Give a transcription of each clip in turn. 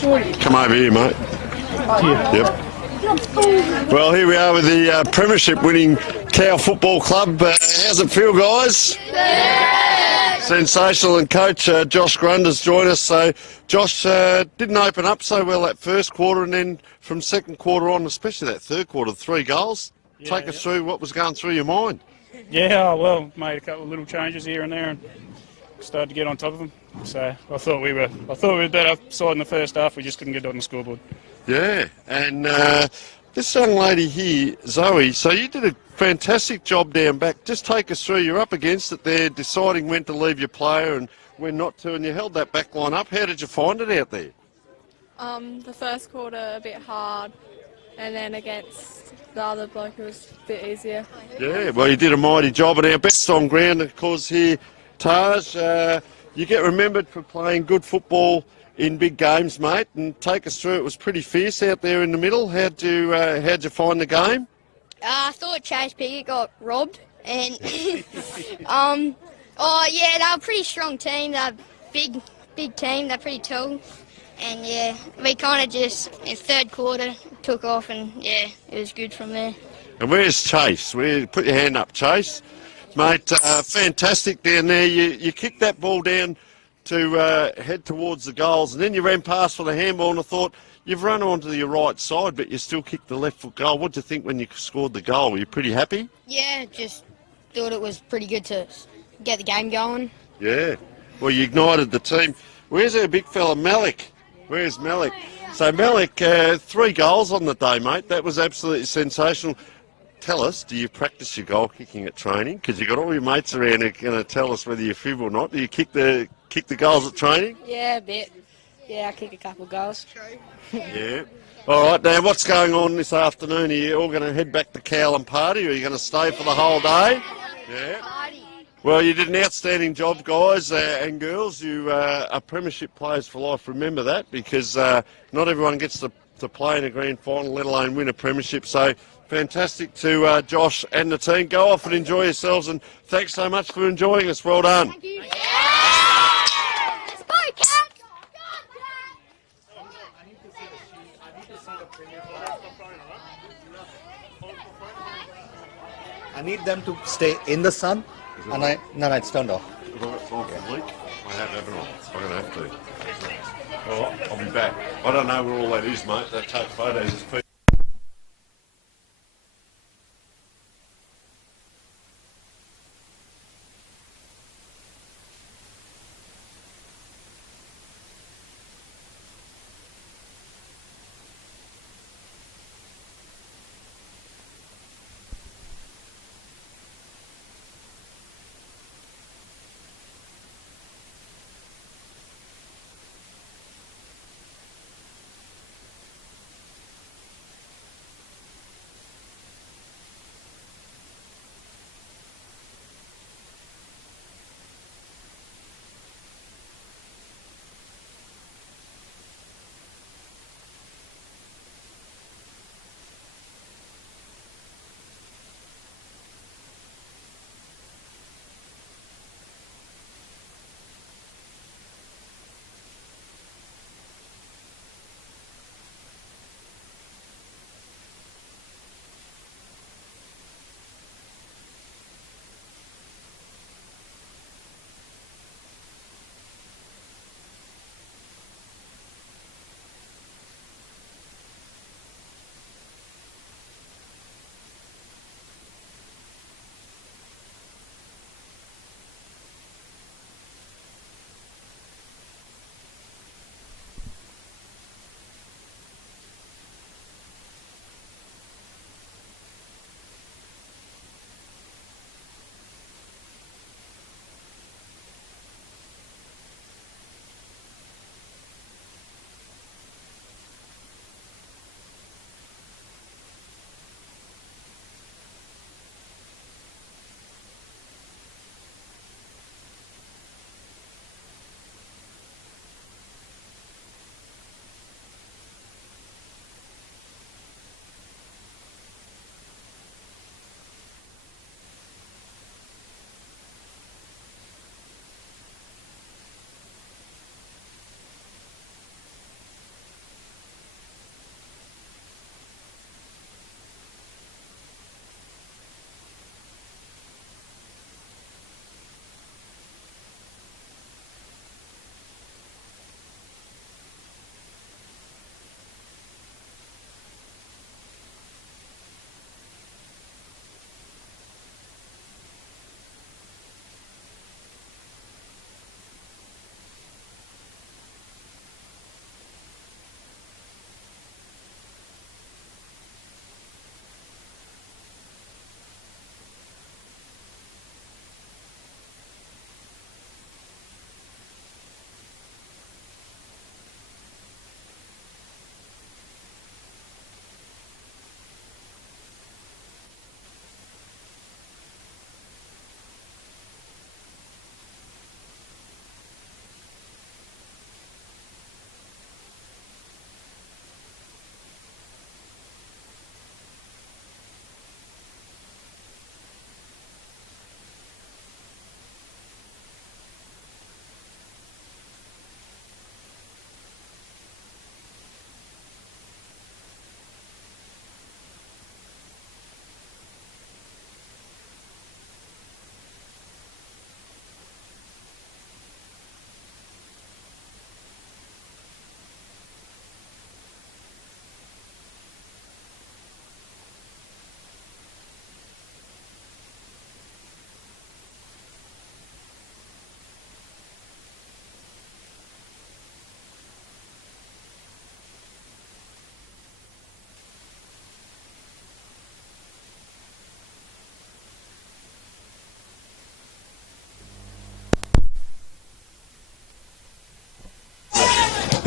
Come over here, mate. Yep. Well, here we are with the Premiership winning Cow Football Club. How's it feel, guys? Yeah. Sensational, and Coach Josh Grunder's joined us. So Josh didn't open up so well that first quarter, and then from second quarter on, especially that third quarter, 3 goals. Take us through what was going through your mind. Yeah, well, made a couple of little changes here and there, and started to get on top of them. So I thought we were better side in the first half. We just couldn't get it on the scoreboard. Yeah, and this young lady here, Zoe, so you did a fantastic job down back. Just take us through. You're up against it there, deciding when to leave your player and when not to, and you held that back line up. How did you find it out there? The first quarter a bit hard, and then against the other bloke it was a bit easier. Yeah, well, you did a mighty job, and our best on ground, of course, here, Taj. You get remembered for playing good football in big games, mate, and take us through. It was pretty fierce out there in the middle. How'd you find the game? I thought Chase Piggott got robbed, and they were a pretty strong team. They're a big team. They're pretty tall, and yeah, we kind of just in third quarter took off, and yeah, it was good from there. And where's Chase? Put your hand up, Chase. Mate, fantastic down there. You kicked that ball down to head towards the goals, and then you ran past for the handball, and I thought, you've run onto your right side, but you still kicked the left foot goal. What do you think when you scored the goal? Were you pretty happy? Yeah, just thought it was pretty good to get the game going. Yeah. Well, you ignited the team. Where's our big fella, Malik? Where's Malik? So, Malik, 3 goals on the day, mate. That was absolutely sensational. Tell us, do you practice your goal kicking at training? Because you've got all your mates around who are going to tell us whether you fib or not. Do you kick the goals at training? Yeah, a bit. Yeah, I kick a couple of goals. Yeah. All right, now what's going on this afternoon? Are you all going to head back to Cowell and party, or are you going to stay for the whole day? Yeah. Well, you did an outstanding job, guys and girls. You are Premiership players for life. Remember that, because not everyone gets to play in a grand final, let alone win a Premiership. So fantastic to Josh and the team. Go off and enjoy yourselves, and thanks so much for enjoying us. Well done. Thank you. I need them to stay in the sun, and no, it's turned off. I haven't I? I'm going to have to. All right, I'll be back. I don't know where all that is, mate. They take photos as people.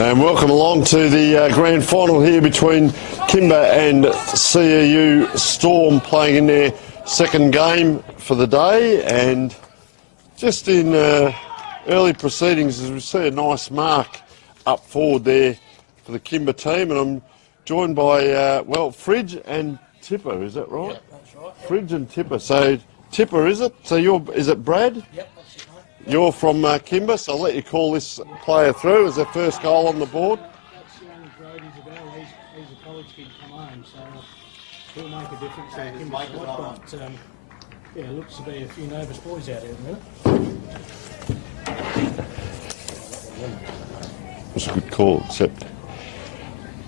And welcome along to the grand final here between Kimba and CEU Storm, playing in their second game for the day. And just in early proceedings, as we see a nice mark up forward there for the Kimba team. And I'm joined by, Fridge and Tipper, is that right? Yep, that's right. Fridge and Tipper. So Tipper, is it? So is it Brad? Yep, that's it, mate. You're from Kimba, so I'll let you call this player through as their first goal on the board. That's young Brody's a goal. He's a college kid from home, so he'll make a difference in Kimba's squad. But yeah, looks to be a few nervous boys out there at the minute. It's a good call, except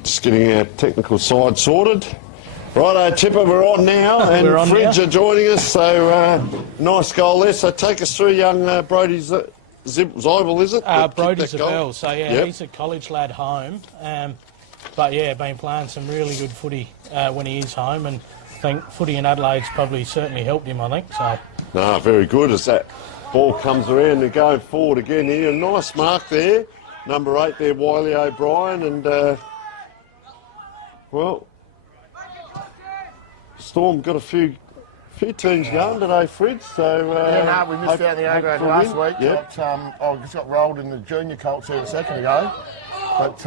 just getting our technical side sorted. Righto, Tipper, we're on now, and We're on Fridge now. are joining us, so nice goal there. So take us through young Brody's Zybel, is it? that kicked Brody's that a goal? bell, so yeah, Yep. he's a college lad home. But yeah, been playing some really good footy when he is home, and I think footy in Adelaide's probably certainly helped him, I think. So No, very good as that ball comes around. They're going forward again here. A nice mark there. Number 8 there, Wiley O'Brien, and Storm got a few teams going today, Fridge. So Yeah, no, we missed out the A grade hopeful last win. week. Yep. I just got rolled in the junior Colts here a second ago. But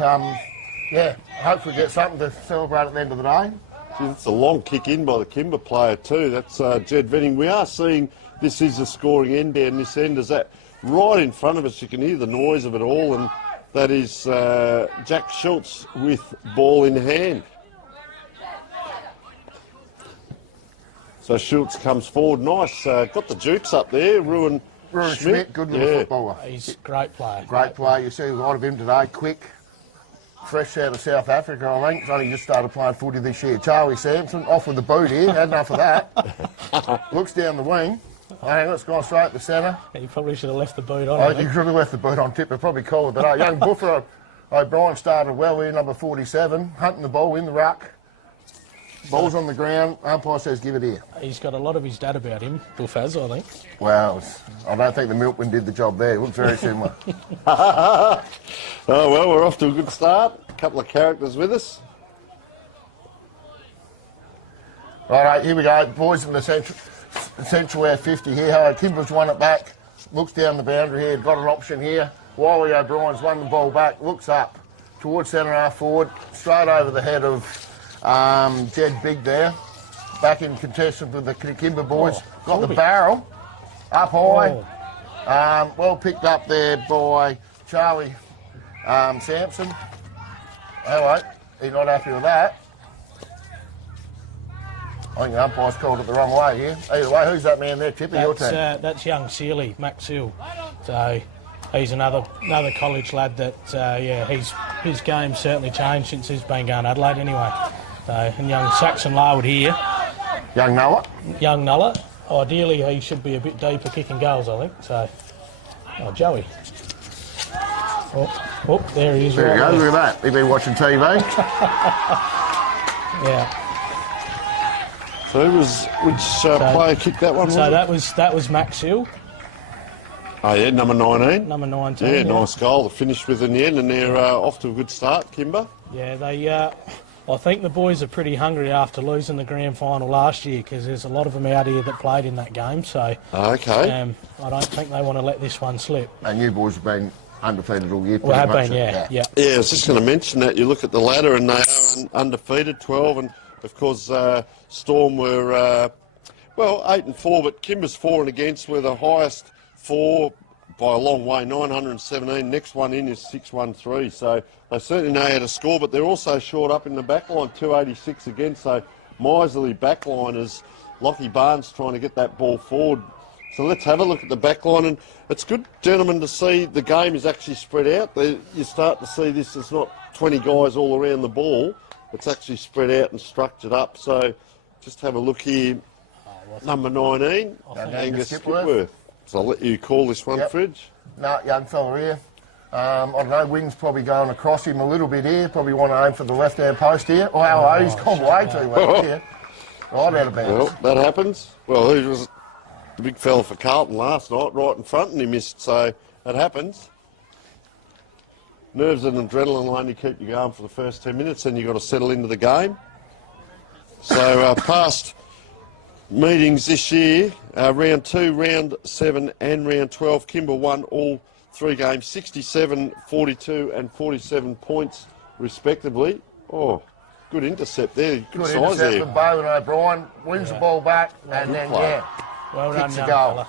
yeah, hopefully get something to celebrate at the end of the day. Gee, that's a long kick in by the Kimba player too. That's Jed Venning. We are seeing this is the scoring end down this end. Is that right in front of us? You can hear the noise of it all, and that is Jack Schultz with ball in hand. So Schultz comes forward. Nice. Got the jukes up there. Ruin Schmidt, good little footballer. he's a great player. Great player. You see a lot of him today. Quick, fresh out of South Africa, I think. He's only just started playing footy this year. Charlie Sampson, off with the boot here. Had enough of that. Looks down the wing. Hang on, it's gone straight to centre. He probably should have left the boot on. I I think think. he should have left the boot on Tipper, probably called it. But young Buffer O'Brien started well here, number 47, hunting the ball in the ruck. Ball's on the ground. Umpire says give it here. He's got a lot of his dad about him, Buffaz, I think. Well, I don't think the milkman did the job there. It looks very similar. Oh well, we're off to a good start. A couple of characters with us. Right, here we go. Boys in the central air 50 here. Kimber's won it back. Looks down the boundary here. Got an option here. Wiley O'Brien's won the ball back. Looks up towards centre half forward. Straight over the head of Jed Big there. Back in contestant with the Kimber boys. Got the barrel up high. Well picked up there by Charlie Sampson. Hello. He's not happy with that. I think the umpire's called it the wrong way here. Either way, who's that man there, Tipper? Your team. That's young Sealy, Max Seal. So he's another college lad that, his game's certainly changed since he's been going Adelaide anyway. So, and young Saxon Larwood here. Young Noah. Young Nulla. Ideally, he should be a bit deeper kicking goals, I think. So, Joey. Oh, there he is. There you right go, there. look at that. He's been watching TV. Yeah. So which player kicked that one? So that was Max Hill, Oh yeah, number 19. number 19. Yeah, nice goal to finish with in the end, and they're off to a good start, Kimba. Yeah, they. I think the boys are pretty hungry after losing the grand final last year because there's a lot of them out here that played in that game. So Okay. I don't think they want to let this one slip. And you boys have been undefeated all year. We have pretty been, much. yeah. Yeah, I was just going to mention that. You look at the ladder and they are undefeated, 12, and of course Storm were 8 and 4, but Kimber's 4 and against were the highest 4 by a long way, 917. Next one in is 613. So they certainly know how to score, but they're also short up in the back line, 286 against. So miserly back line is Lockie Barnes trying to get that ball forward. So let's have a look at the back line, and it's good, gentlemen, to see the game is actually spread out. You start to see this, it's not 20 guys all around the ball. It's actually spread out and structured up. So just have a look here. Number 19, Angus Skipworth. So I'll let you call this one, Fridge. No, young fella here. I don't know, wing's probably going across him a little bit here. Probably want to aim for the left-hand post here. Oh, hello, he's gone way too left here. Right out of bounds. Well, that happens. Well, he was the big fella for Carlton last night, right in front, and he missed. So that happens. nerves and adrenaline only keep you going for the first 10 minutes, then you've got to settle into the game. So past meetings this year, round 2, round 7 and round 12, Kimba won all 3 games, 67, 42 and 47 points respectively. Oh, good intercept there. Good size intercept there. from Bowen O'Brien. Wins the ball back and then, play. Well done, kicks a young goal. fella.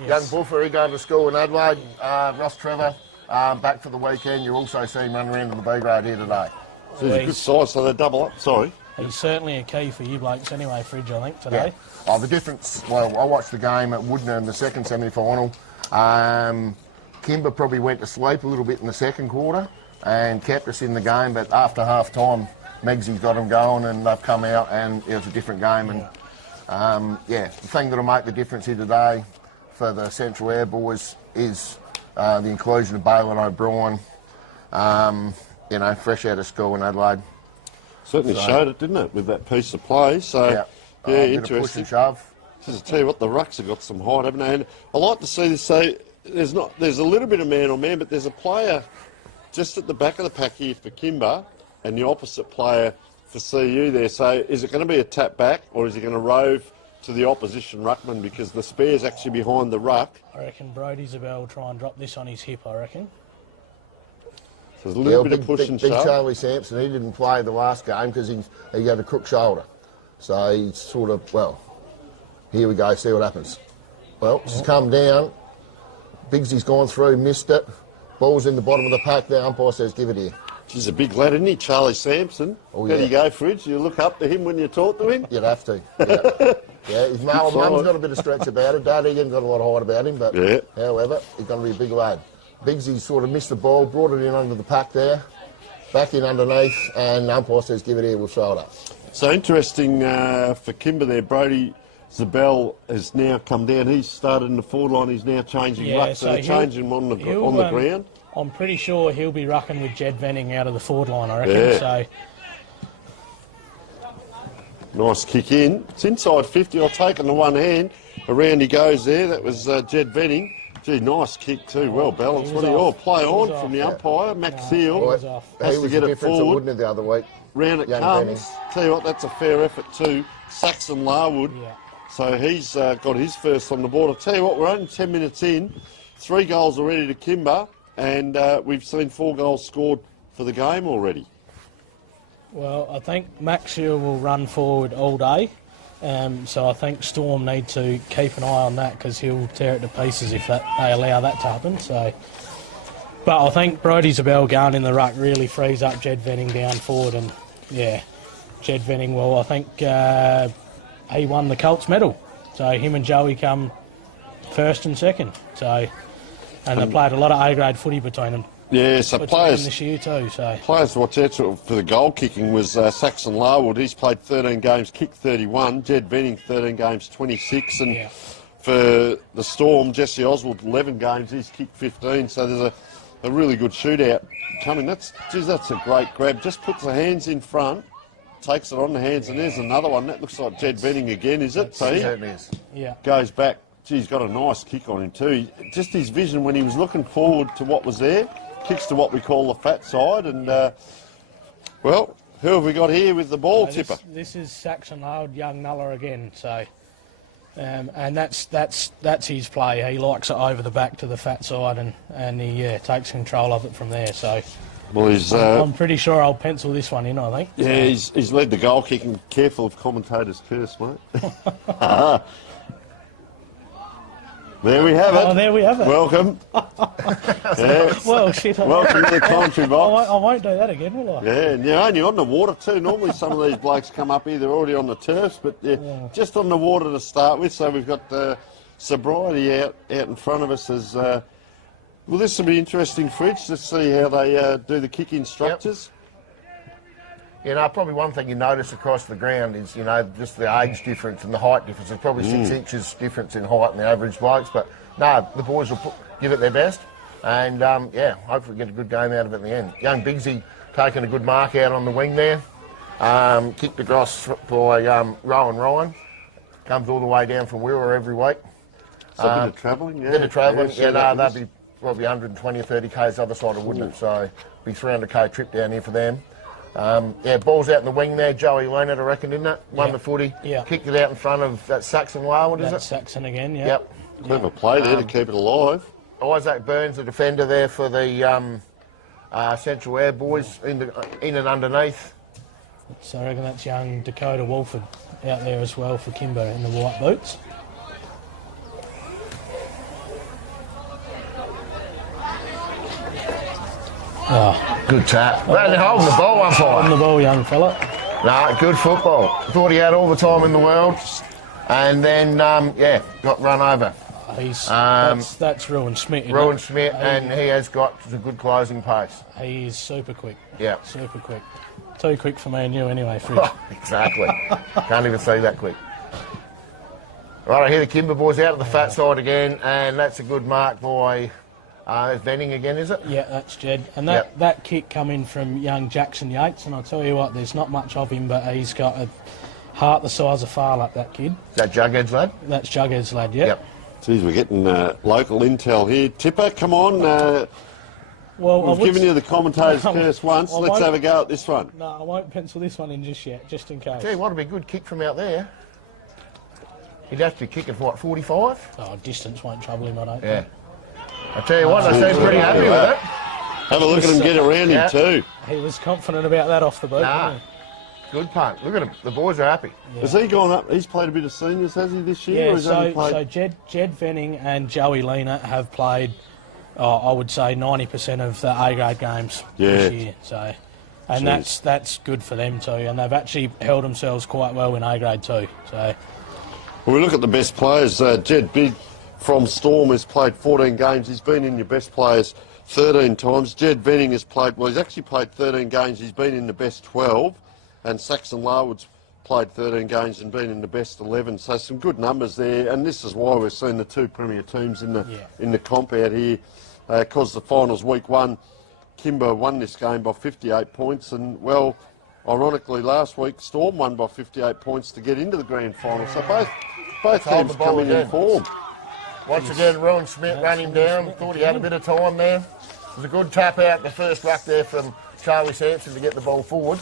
Young Yes. Buffer, he going to school in Adelaide. Ross Trevor, back for the weekend. You'll also see him run around in the B grade here today. So he's a good size, so they double up. Sorry. He's certainly a key for you blokes anyway, Fridge, I think, today. Yeah. Oh, the difference, well, I watched the game at Woodner in the second semi-final. Kimba probably went to sleep a little bit in the second quarter and kept us in the game, but after half-time, Megsy's got them going and they've come out and it was a different game. And the thing that'll make the difference here today for the Central Eyre boys is the inclusion of Balin O'Brien, fresh out of school in Adelaide. Certainly showed it, didn't it, with that piece of play. So, interesting. Push and shove. Just to tell you what, the rucks have got some height, haven't they? And I like to see this. So there's a little bit of man on man, but there's a player just at the back of the pack here for Kimba, and the opposite player for CU there. So is it going to be a tap back, or is he going to rove to the opposition ruckman because the spare's actually behind the ruck? I reckon Brodie Zabel will try and drop this on his hip, I reckon. So there's a little bit of push and big shove. Charlie Sampson, he didn't play the last game because he had a crook shoulder. So he's sort of, well, here we go, see what happens. Well, she's come down. Biggsy's gone through, missed it. Ball's in the bottom of the pack. The umpire says, give it here. He's a big lad, isn't he, Charlie Sampson? Oh, How do yeah. you go, Fridge? You look up to him when you talk to him? You'd have to. Yeah, his mum's got a bit of stretch about it. Daddy hasn't got a lot of height about him, but however, he's going to be a big lad. Bigsy sort of missed the ball, brought it in under the pack there, back in underneath, and umpire says, give it here, we'll throw it up. So interesting for Kimba there. Brodie Zabel has now come down. He's started in the forward line. He's now changing ruck, so they're changing him on the ground. I'm pretty sure he'll be rucking with Jed Venning out of the forward line, I reckon. Yeah. So Nice kick in. It's inside 50. I'll take it in the one hand. Around he goes there. That was Jed Venning. Gee, nice kick too. Well balanced. What do you all play on from the umpire? Max Seal has to get it forward. The other week. Round it comes. Tell you what, that's a fair effort too. Saxon Larwood. Yeah. So he's got his first on the board. I'll tell you what, we're only 10 minutes in. 3 goals already to Kimba, and we've seen 4 goals scored for the game already. Well, I think Maxwell will run forward all day, so I think Storm need to keep an eye on that because he'll tear it to pieces if they allow that to happen. So, but I think Brodie Zabel going in the ruck really frees up Jed Venning down forward, and Jed Venning will. I think he won the Colts medal, so him and Joey come first and second. So, and they played a lot of A-grade footy between them. Yeah, so players this year too. So players to watch out for the goal kicking was Saxon Larwood. He's played 13 games, kicked 31. Jed Venning 13 games, 26, and for the Storm, Jesse Oswald 11 games, he's kicked 15. So there's a really good shootout coming. That's a great grab. Just puts the hands in front, takes it on the hands, and there's another one. That looks like Jed Venning again, is it? So he goes back. Gee, he's got a nice kick on him too. Just his vision when he was looking forward to what was there. Kicks to what we call the fat side, and well, who have we got here with the ball tipper? This is Saxon Larwood, young Nuller again. So, and that's his play. He likes it over the back to the fat side, and he takes control of it from there. So, well, he's. I'm pretty sure I'll pencil this one in. I think. Yeah, he's led the goal kicking. Careful of commentators' curse, mate. There we have it. Oh, there we have it. Welcome. Well, shit. Welcome to the commentary box. I won't do that again, will I? Yeah, and you're only on the water too. Normally some of these blokes come up here, they're already on the turfs, but just on the water to start with. So we've got sobriety out in front of us. As well, this will be interesting, Fridge, to see how they do the kick-in structures. Probably one thing you notice across the ground is, just the age difference and the height difference. There's probably 6 inches difference in height in the average blokes, but no, the boys will give it their best, and hopefully get a good game out of it in the end. Young Bigsy taking a good mark out on the wing there, kicked across by Rowan Ryan, comes all the way down from Wheeler every week. So a bit of travelling, Bit of travelling, probably 120 or 30 k's other side of Woodnett, so be 300k trip down here for them. Yeah, ball's out in the wing there. Joey Leonard, I reckon, didn't it? Won the footy. Yeah. Kicked it out in front of that Saxon Larwood, is it? Saxon again, yeah. Yep. Clever play there to keep it alive. Isaac Burns, the defender there for the Central Eyre boys, in and underneath. So I reckon that's young Dakota Wolford out there as well for Kimba in the white boots. Oh, good tap. Well, holding the ball, umpire. on the ball, young fella. Nah, good football. Thought he had all the time in the world. And then, yeah, got run over. That's Rowan Smith. Rowan Smith, and he has got a good closing pace. He is super quick. Yeah. Super quick. Too quick for me and you anyway, Fridge. Exactly. Can't even see that quick. Right, I hear the Kimber boys out of the fat side again, and that's a good mark by Venning again, is it? Yeah, that's Jed. And that kick coming from young Jackson Yates, and I'll tell you what, there's not much of him, but he's got a heart the size of Farluck, that kid. Is that Jughead's lad? That's Jughead's lad, yep. Geez, we're getting local intel here. Tipper, come on. Well, we've given you the commentator's curse once. Let's have a go at this one. No, I won't pencil this one in just yet, just in case. Tell you what, it'd be a good kick from out there. He'd have to be kicking for what, 45? Oh, distance won't trouble him, I don't Yeah. think. I tell you what, I seem pretty happy with it. Have a look at him get around him too. He was confident about that off the boot. Nah. Good punt. Look at him. The boys are happy. Yeah. Has he gone up? He's played a bit of seniors, has he, this year? Yeah, or has he only played... so Jed Venning and Joey Lena have played, I would say, 90% of the A-grade games this year. So, and that's good for them too. And they've actually held themselves quite well in A-grade too. So, well, we look at the best players. Jed Big from Storm has played 14 games. He's been in your best players 13 times. Jed Venning has played, well, he's actually played 13 games. He's been in the best 12. And Saxon Larwood's played 13 games and been in the best 11. So some good numbers there. And this is why we're seeing the two premier teams in the comp out here. Because the finals week 1, Kimba won this game by 58 points. And, well, ironically, last week, Storm won by 58 points to get into the grand final. So both teams coming in form. Once again, Rowan Smith ran him down. Thought he had a bit of time there. It was a good tap out the first ruck there from Charlie Sampson to get the ball forward.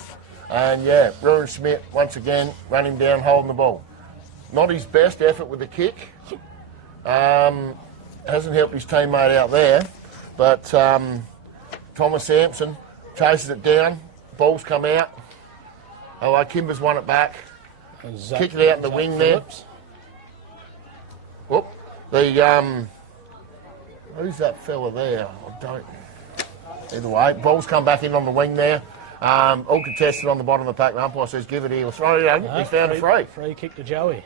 And yeah, Rowan Smith once again ran him down holding the ball. Not his best effort with the kick. Hasn't helped his teammate out there. But Thomas Sampson chases it down. Ball's come out. Oh, Kimber's won it back. Kicked it out in the wing Phillips. There. Whoop. Who's that fella there? I don't. Either way, ball's come back in on the wing there. All contested on the bottom of the pack. The umpire says, give it here. Throw it out. He found a free. Free kick to Joey.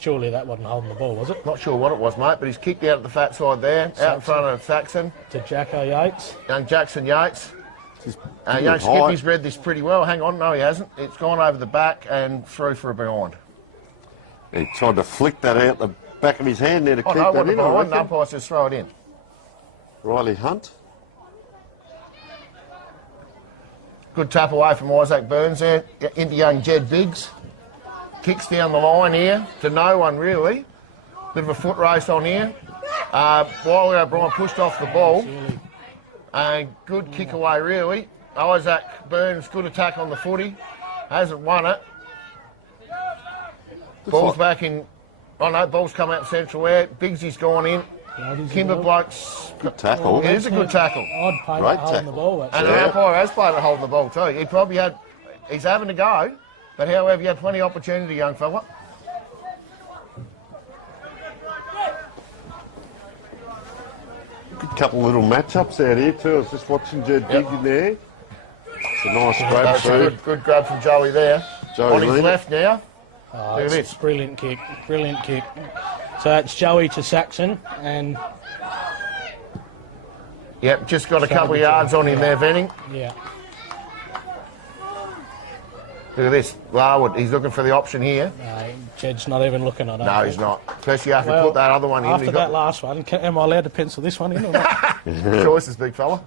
Surely that wasn't holding the ball, was it? Not sure what it was, mate, but he's kicked out at the fat side there, out in front of Saxon. To Jacko Yates. Young Jackson Yates. Young Skippy's read this pretty well. Hang on, no, he hasn't. It's gone over the back and through for a behind. He tried to flick that out the back of his hand there to keep that in. The umpire says throw it in. Riley Hunt. Good tap away from Isaac Burns there into young Jed Biggs. Kicks down the line here to no one really. Bit of a foot race on here. Wiley O'Brien pushed off the ball. And good kick away really. Isaac Burns, good attack on the footy. Hasn't won it. Ball's back in. Oh no, ball's come out Central Eyre. Biggsy's gone in. Kimber blokes. Good tackle. It is a good tackle. I'd play that holding the ball. And the umpire has played it holding the ball too. He probably had. He's having to go, but however, you had plenty of opportunity, young fella. Good couple of little matchups out here too. I was just watching Jed Big in there. It's a nice grab. That's a good grab from Joey there. Joey on his Lena. left now. Oh, look at this. Brilliant kick. Brilliant kick. So it's Joey to Saxon and... Yep, just got a couple of yards on him there, Venning. Yeah. Look at this, Larwood. He's looking for the option here. No, Jed's not even looking at it. No, he's not. Especially after he put that other one in. After that last one, am I allowed to pencil this one in or not? Choices, big fella.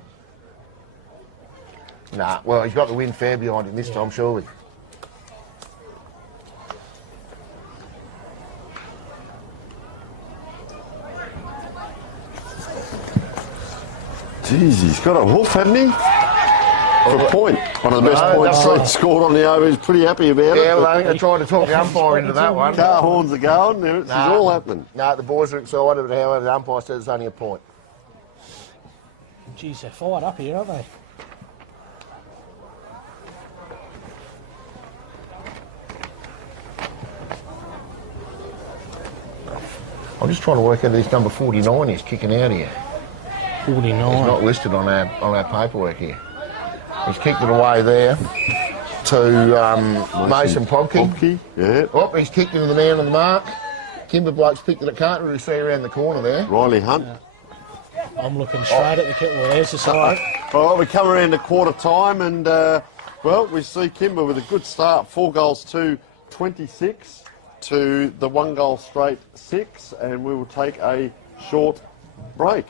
Nah, well, he's got the wind fair behind him this time, surely. Jeez, he's got a hoof, hasn't he? For a point. One of the best points he's scored on the over. He's pretty happy about it. Yeah, well, I think they tried to talk the umpire into that one. Car horns are going. It's all happening. No, the boys are excited, but however, the umpire says it's only a point. Geez, they're fired up here, aren't they? I'm just trying to work out this number 49 is kicking out here. 49. It's not listed on our paperwork here. He's kicked it away there to Mason Podkey. Yeah. Oh, he's kicked into the man on the mark. Kimba bloke's picked it. I can't really see around the corner there. Riley Hunt. I'm looking straight at the kit. Well, there's the side. All right, we come around to quarter time and, well, we see Kimba with a good start. 4 goals to 26 to the 1 goal straight 6, and we will take a short break.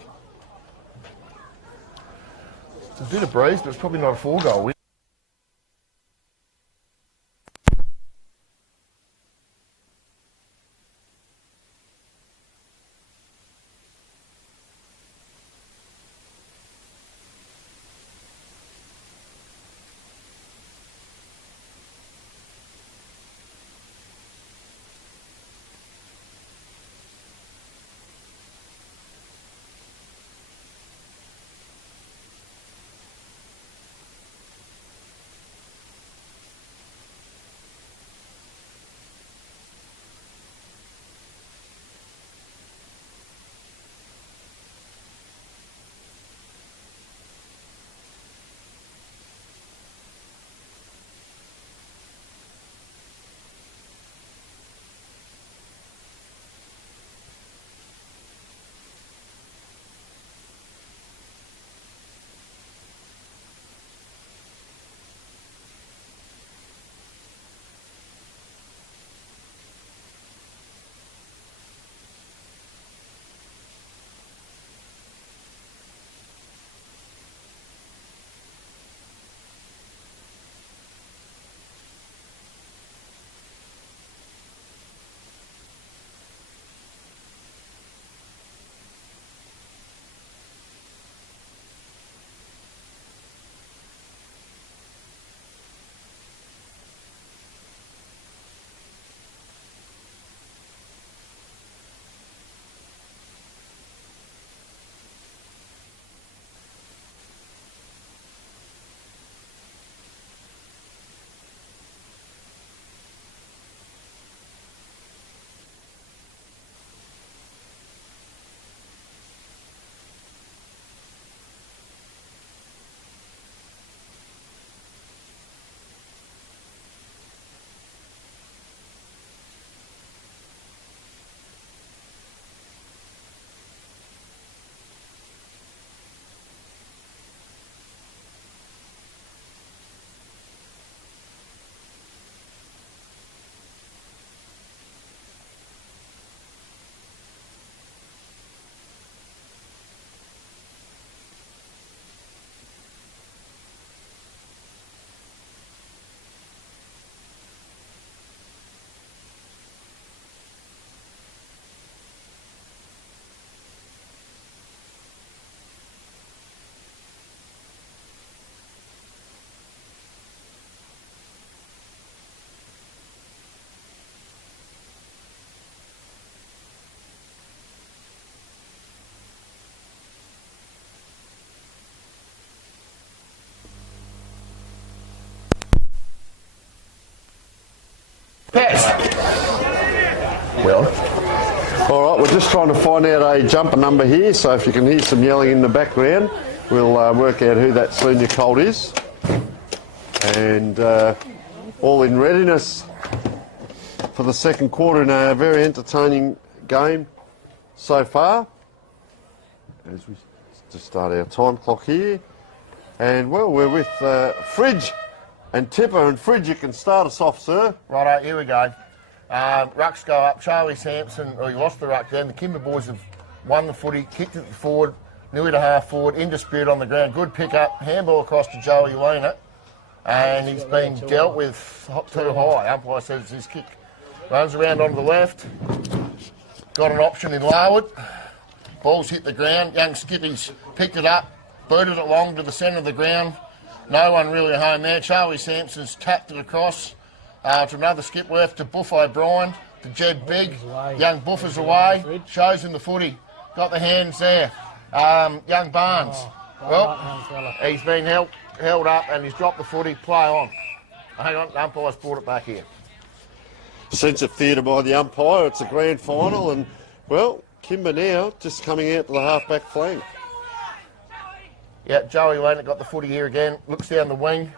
It's a bit of breeze, but it's probably not a 4-goal win. Well, All right, we're just trying to find out a jumper number here, so if you can hear some yelling in the background, we'll work out who that senior Colt is. And all in readiness for the second quarter in a very entertaining game so far. As we just start our time clock here. And, well, we're with Fridge and Tipper. And, Fridge, you can start us off, sir. righto, here we go. Rucks go up. Charlie Sampson, he lost the ruck then. The Kimba boys have won the footy, kicked it forward, nearly to half forward, in dispute on the ground. Good pick up, handball across to Joey Lena. And he's been dealt with too high. Umpire says it's his kick. Runs around onto the left. Got an option in Larwood. Ball's hit the ground. Young Skippy's picked it up. Booted it long to the centre of the ground. No one really at home there. Charlie Sampson's tapped it across to another Skipworth, to Buff O'Brien, to Jed Big. Young Buff is away. Shows him the footy. Got the hands there. Young Barnes. He's been held up and he's dropped the footy. Play on. Hang on, the umpire's brought it back here. Sense of theatre by the umpire. It's a grand final, and, well, Kimba now just coming out to the half-back flank. Yeah, Joey Leonard got the footy here again. Looks down the wing.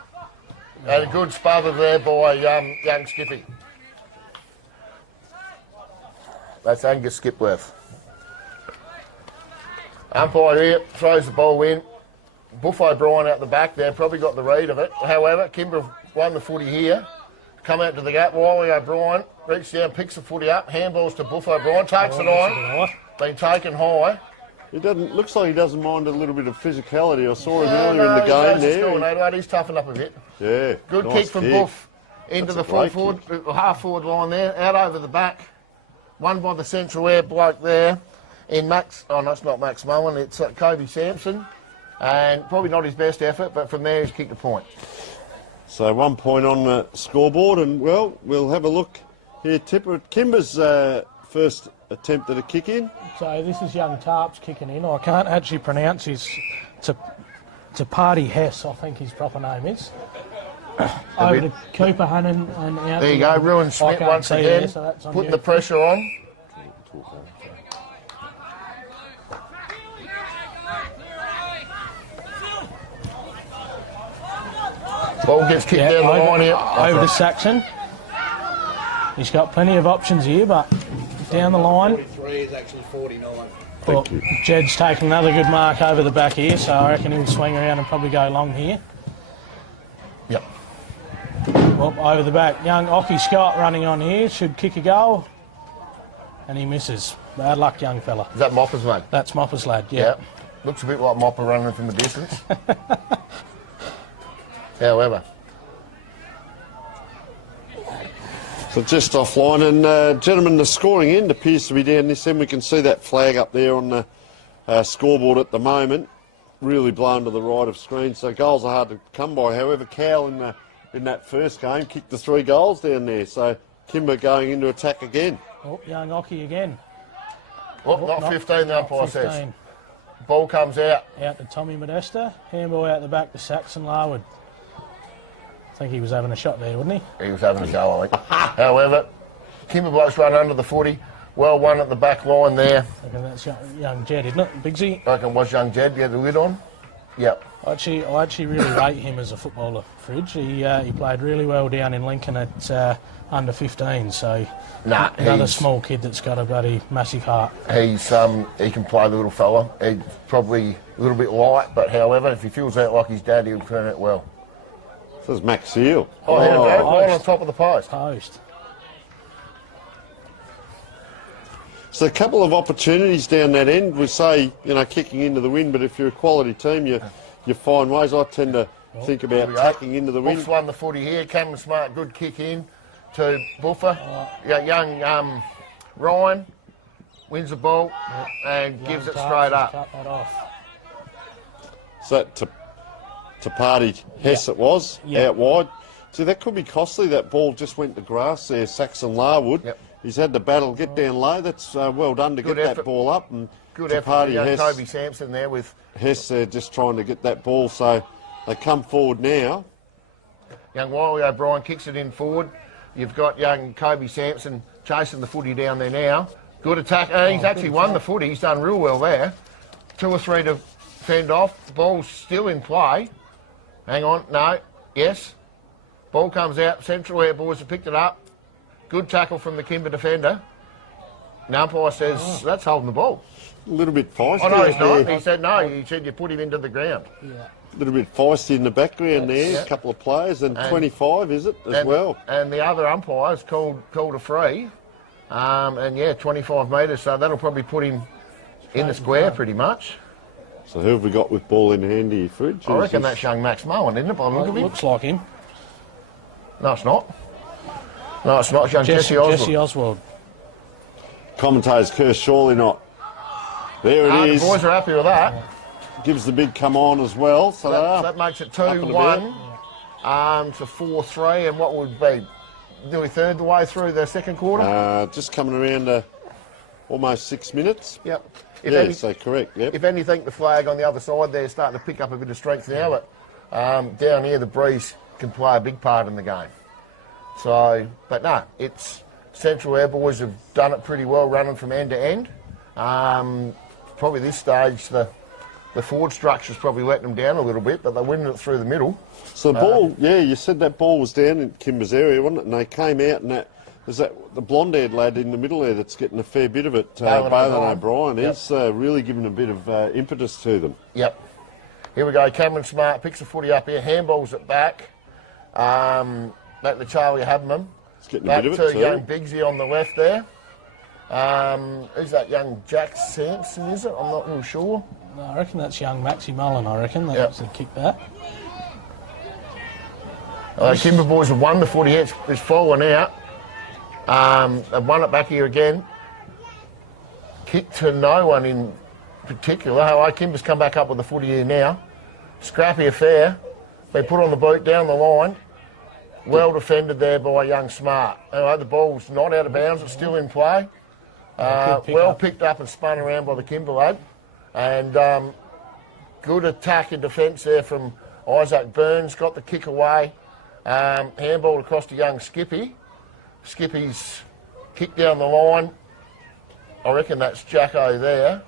And a good smother there by young Skippy. That's Angus Skipworth. Umpire here throws the ball in. Buff O'Brien out the back there, probably got the read of it. However, Kimber won the footy here. Come out to the gap. Wiley O'Brien reaches down, picks the footy up. Handballs to Buff O'Brien, takes it on. Been taken high. He doesn't. Looks like he doesn't mind a little bit of physicality. I saw him earlier in the game there. He's toughened up a bit. Yeah. Good nice kick from Buff into the full forward, half forward line there, out over the back. Won by the central air bloke there. In Max, oh no, it's not Max Mullen, it's Kobe Sampson. And probably not his best effort, but from there he's kicked a point. So 1 point on the scoreboard, and well, we'll have a look here. Tipper at Kimber's first attempt at a kick in. So this is young Tarps kicking in. I can't actually pronounce his. Party Hess, I think his proper name is. Over to Cooper Hannon and out. There you go, Ruin Smith once again, there, so putting the pressure on. Ball gets kicked down the line here. Over to Saxon. He's got plenty of options here, but down the line. 43 is actually 49. Well, Jed's taking another good mark over the back here, so I reckon he'll swing around and probably go long here. Yep. Well, over the back, young Ockie Scott running on here, should kick a goal. And he misses. Bad luck, young fella. Is that Mopper's mate? That's Mopper's lad, yeah. Looks a bit like Mopper running from a distance. However. So just offline, and gentlemen, the scoring end appears to be down this end. We can see that flag up there on the scoreboard at the moment, really blown to the right of screen, so goals are hard to come by. However, Cowell in that first game kicked the 3 goals down there, so Kimber going into attack again. Oh, young Ockie again. Well, not 15, the umpire says. Ball comes out. Out to Tommy Modesta, handball out the back to Saxon Larwood. I think he was having a shot there, wasn't he? He was having a go, I think. However, Kimber blokes run under the footy. Well won at the back line there. I reckon that's young Jed, isn't it? Bigsy? I reckon it was young Jed. He had the lid on. Yep. I actually really rate him as a footballer, Fridge. He played really well down in Lincoln at under 15, so another small kid that's got a bloody massive heart. He can play, the little fella. He's probably a little bit light, but however, if he feels out like his dad, he'll turn out well. This is Max Seal. Right on top of the post. So a couple of opportunities down that end. We say, kicking into the wind, but if you're a quality team, you find ways. I tend to think about tacking into the wind. Buff won the footy here. Cameron Smart, good kick in to Buffer. Young Ryan wins the ball and gives it straight up. Cut that off. So to Party Hess it was, out wide. See, that could be costly. That ball just went to grass there, Saxon Larwood. Yep. He's had the battle, get down low. That's well done to get that ball up. And good effort Party for Hess. Toby Sampson there with Hess there just trying to get that ball. So they come forward now. Young Wiley O'Brien kicks it in forward. You've got young Kobe Sampson chasing the footy down there now. Good attack. He's actually won the footy. He's done real well there. 2 or 3 to fend off. The ball's still in play. Hang on. No. Yes. Ball comes out. Central Air boys have picked it up. Good tackle from the Kimber defender. The umpire says that's holding the ball. A little bit feisty. Oh, no, he's not. He said no. He said you put him into the ground. Yeah. A little bit feisty in the background there. Yeah. A couple of players. And 25, is it, as well? And the other umpires called a free. 25 metres. So that'll probably put him in the square pretty much. So who have we got with ball in hand here, Fridge? I reckon that's young Max Mullen, isn't it, by the look of him? Looks like him. No, it's not. No, it's not. It's young Jesse Oswald. Jesse Oswald. Commentators curse, surely not. There it is. The boys are happy with that. gives the big come on as well. So that makes it 2-1 to 4-3, and what would be nearly third the way through the second quarter? Just coming around to almost 6 minutes. Yep. So correct, yep. If anything, the flag on the other side there is starting to pick up a bit of strength now, but down here the breeze can play a big part in the game. So, but no, it's Central Eyre boys have done it pretty well running from end to end. Probably this stage the forward structure's probably letting them down a little bit, but they're winning it through the middle. So the ball, you said that ball was down in Kimba's area, wasn't it? And they came out and there's the blonde-haired lad in the middle there that's getting a fair bit of it, Bailyn O'Brien. Yep. He's really giving a bit of impetus to them. Yep. Here we go, Cameron Smart picks the footy up here, handballs it back. Back to Charlie Hubman. He's getting a bit of it too. Young Biggsy on the left there. Who's that young Jack Sampson, is it? I'm not real sure. No, I reckon that's young Maxie Mullen, I reckon. That's the kick back. Kimba boys have won the footy. It's fallen out. They've won it back here again. Kick to no one in particular. Kimba's come back up with the footy here now. Scrappy affair. They put on the boot down the line. Well defended there by young Smart. The ball's not out of bounds. It's still in play. Picked up and spun around by the Kimba lad. And good attack and defence there from Isaac Burns. Got the kick away. Handball across to young Skippy. Skippy's kick down the line. I reckon that's Jacko there.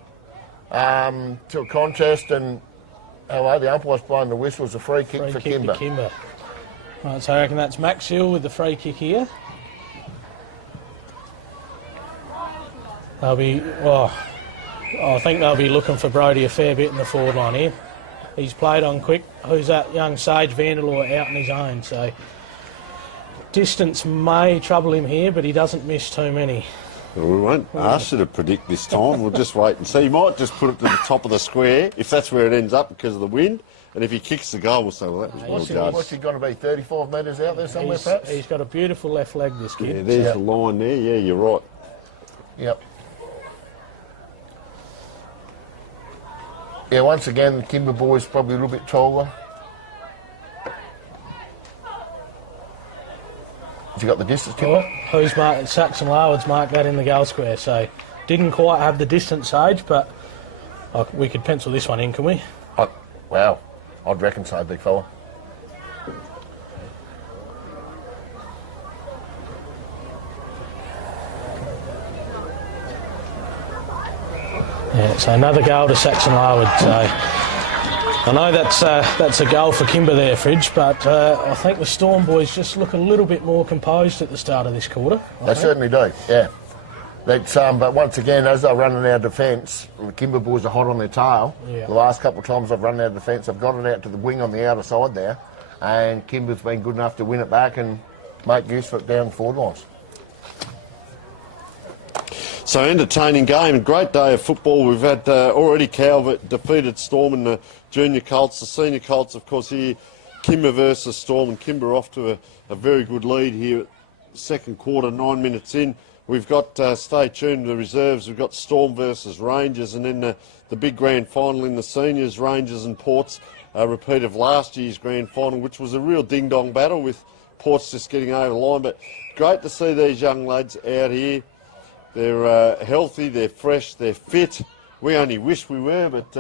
To a contest, and the umpire's blowing the whistle. It's a free kick for Kimba. Right, so I reckon that's Max Hill with the free kick here. I think they'll be looking for Brodie a fair bit in the forward line here. He's played on quick. Who's that young Sage Vanderloo out on his own? So distance may trouble him here, but he doesn't miss too many. Well, we won't ask you to predict this time. We'll just wait and see. He might just put it to the top of the square if that's where it ends up because of the wind. And if he kicks the goal, we'll say, well, that was well done. What's he going to be, 35 metres out there somewhere, perhaps? He's got a beautiful left leg, this kid. Yeah, there's the line there. Yeah, you're right. Yep. Yeah, once again, the Kimba boys probably a little bit taller. Has he got the distance, Kimba? Who's marked? Saxon Larwood's marked that in the goal square, so didn't quite have the distance, Sage, but we could pencil this one in, can we? Wow. I'd reckon so, big fella. Yeah, so another goal to Saxon Larwood. So I know that's a goal for Kimba there, Fridge, but I think the Storm boys just look a little bit more composed at the start of this quarter. They certainly do, yeah. But once again, as they're running our defence, the Kimba boys are hot on their tail. Yeah. The last couple of times I've run our defence, I've got it out to the wing on the outer side there, and Kimba's been good enough to win it back and make use of it down forward lines. So entertaining game, great day of football. We've had already Calvert defeated Storm in the junior Colts, the senior Colts, of course, here. Kimba versus Storm, and Kimba off to a very good lead here at second quarter, 9 minutes in. We've got, stay tuned, the reserves. We've got Storm versus Rangers, and then the big grand final in the seniors, Rangers and Ports, a repeat of last year's grand final, which was a real ding-dong battle with Ports just getting over the line. But great to see these young lads out here. They're healthy, they're fresh, they're fit. We only wish we were, but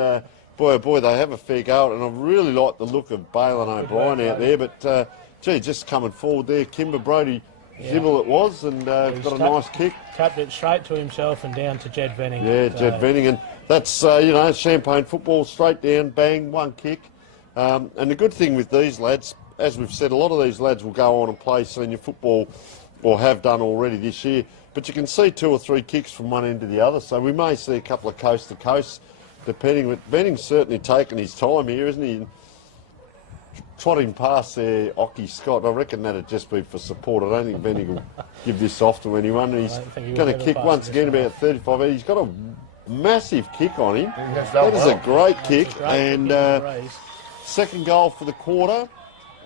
boy, oh boy, they have a fair go. And I really like the look of Bailyn O'Brien out there. But, gee, just coming forward there, Kimba Brodie. Zibble it was, and got a nice kick. Tapped it straight to himself and down to Jed Venning. Yeah, Jed Venning, and that's, Champagne football, straight down, bang, one kick. And the good thing with these lads, as we've said, a lot of these lads will go on and play senior football, or have done already this year. But you can see 2 or 3 kicks from one end to the other, so we may see a couple of coast to coast, depending. But Venning's certainly taken his time here, isn't he? Trotting past there, Ockie Scott. I reckon that'd just be for support. I don't think Venning will give this off to anyone. He's going to kick once again about 35. He's got a massive kick on him. That is a great kick. And second goal for the quarter.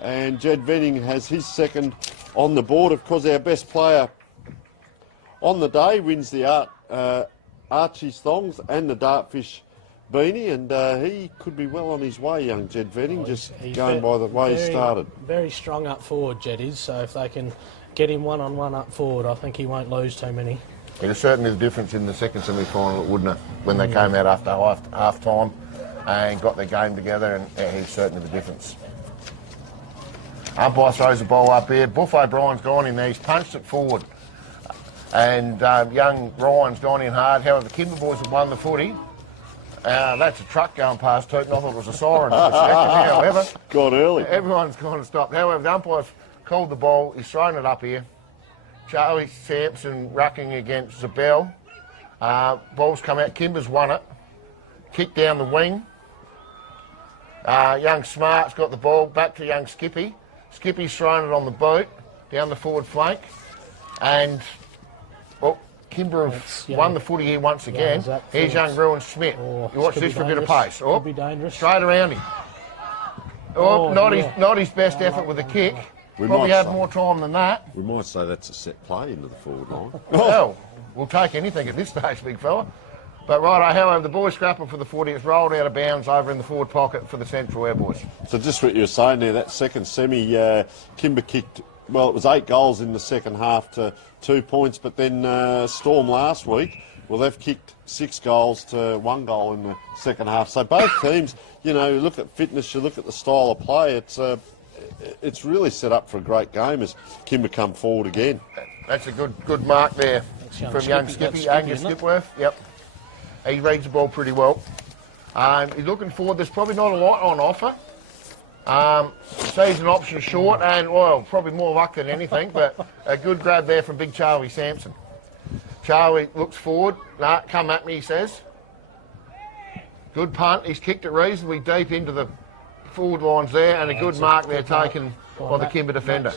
And Jed Venning has his second on the board. Of course, our best player on the day wins the Archie's Thongs and the Dartfish Beanie, and he could be well on his way, young Jed Venning, just He's going by the way he started. Very strong up forward, Jed is, so if they can get him one-on-one up forward, I think he won't lose too many. It was certainly the difference in the second semi-final, wouldn't it? When they came out after half-time and got their game together, and he's certainly the difference. Umpire throws the ball up here. Buff O'Brien's gone in there. He's punched it forward. And young Ryan's gone in hard. However, the Kimba boys have won the footy. That's a truck going past Tooten. I thought it was a siren. However, Gone early. everyone's gone and stopped. However, the umpire's called the ball. He's thrown it up here. Charlie Sampson rucking against Zabel. Ball's come out. Kimba's won it. Kick down the wing. Young Smart's got the ball. Back to young Skippy. Skippy's thrown it on the boot. Down the forward flank. And... well, Kimber have won the footy here once again. Here's young Ruin Smith. You watch this for a bit of pace. Oh, could be dangerous. Straight around him. Not his best effort with the kick. Probably had more time than that. We might say that's a set play into the forward line. Well, we'll take anything at this stage, big fella. But right, however, the boys scrapping for the footy. It's rolled out of bounds over in the forward pocket for the Central Air boys. So just what you were saying there, that second semi, Kimber kicked, well, it was 8 goals in the second half to 2 points, but then Storm last week, well, they've kicked 6 goals to 1 goal in the second half. So both teams, you look at fitness, you look at the style of play, it's really set up for a great game as Kimber come forward again. That's a good mark there from young Skippy, Angus Skipworth. Yep. He reads the ball pretty well. He's looking forward. There's probably not a lot on offer. Season option short and, well, probably more luck than anything, but a good grab there from big Charlie Sampson. Charlie looks forward. Nah, come at me, he says. Good punt. He's kicked it reasonably deep into the forward lines there, and a good mark there taken by the Kimber defender.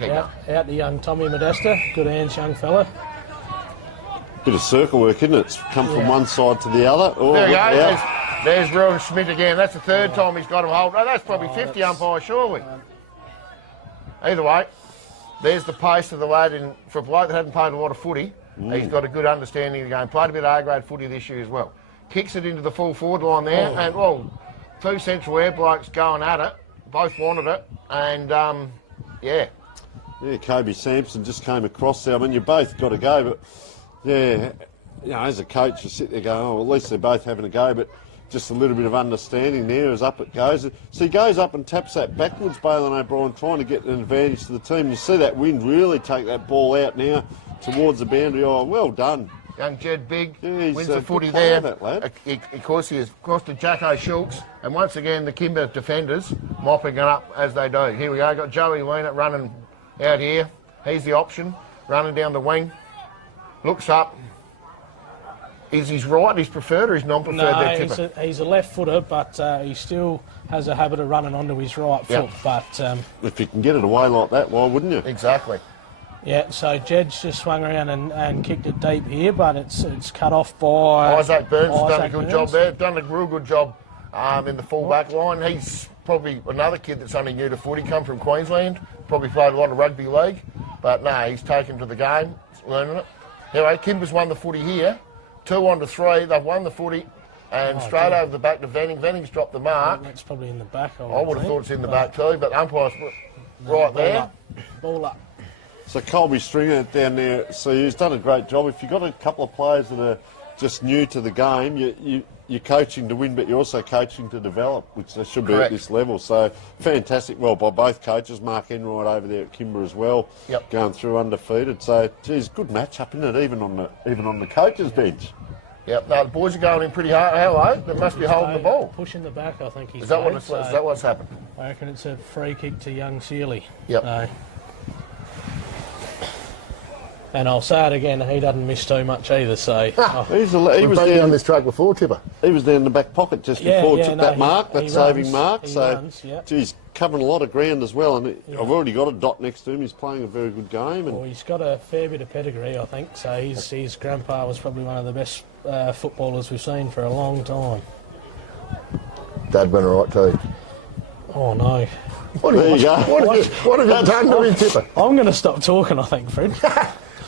Out the young Tommy Modesta. Good hands, young fella. Bit of circle work, isn't it? It's come from one side to the other. Oh, there you go. There's Ruin Smith again. That's the third time he's got him hold. No, that's probably 50 umpire, surely. Either way, there's the pace of the lad. For a bloke that hadn't played a lot of footy, he's got a good understanding of the game. Played a bit of A-grade footy this year as well. Kicks it into the full forward line there, and, well, 2 Central Air blokes going at it. Both wanted it, and, yeah. Yeah, Kobe Sampson just came across there. I mean, you both got to go, but, yeah, as a coach, you sit there going, oh, well, at least they're both having a go, but just a little bit of understanding there as up it goes. So he goes up and taps that backwards, Balin O'Brien, trying to get an advantage to the team. You see that wind really take that ball out now towards the boundary. Oh, well done. Young Jed Big wins the footy there. That lad. Of course, he has crossed to Jacko Schultz. And once again, the Kimber defenders mopping it up as they do. Here we go. Got Joey Weiner running out here. He's the option, running down the wing. Looks up. Is he right? He's preferred or he's non-preferred? No, he's a left footer, but he still has a habit of running onto his right foot. But if you can get it away like that, why wouldn't you? Exactly. Yeah, so Jed's just swung around and kicked it deep here, but it's cut off by Isaac Burns. Has done a good job there. Done a real good job in the full-back line. He's probably another kid that's only new to footy, come from Queensland, probably played a lot of rugby league, but no, he's taken to the game, learning it. Anyway, Kimber's won the footy here. 2-3, they've won the footy, and straight over the back to Venning. Venning's dropped the mark. That's probably in the back. I would have thought it's in the back too, but umpire's right there. Ball up. So Colby Stringer down there, so he's done a great job. If you've got a couple of players that are just new to the game, you're coaching to win, but you're also coaching to develop, which they should be at this level. So fantastic, well, by both coaches. Mark Enright over there at Kimber as well, going through undefeated. So, geez, good match-up, isn't it, even on the coach's bench? Yep, no, the boys are going in pretty hard. Hello, they must be holding the ball. Pushing the back, I think he's Is that what's happened? I reckon it's a free kick to young Searley. Yep. And I'll say it again, he doesn't miss too much either, so... We've been down this track before, Tipper. He was down the back pocket just before took that mark, that saving mark. So, geez, covering a lot of ground as well. And I've already got a dot next to him. He's playing a very good game. And he's got a fair bit of pedigree, I think. So his grandpa was probably one of the best footballers we've seen for a long time. Dad been all right too. Oh, no. What have you done to him, Tipper? I'm going to stop talking, I think, Fred.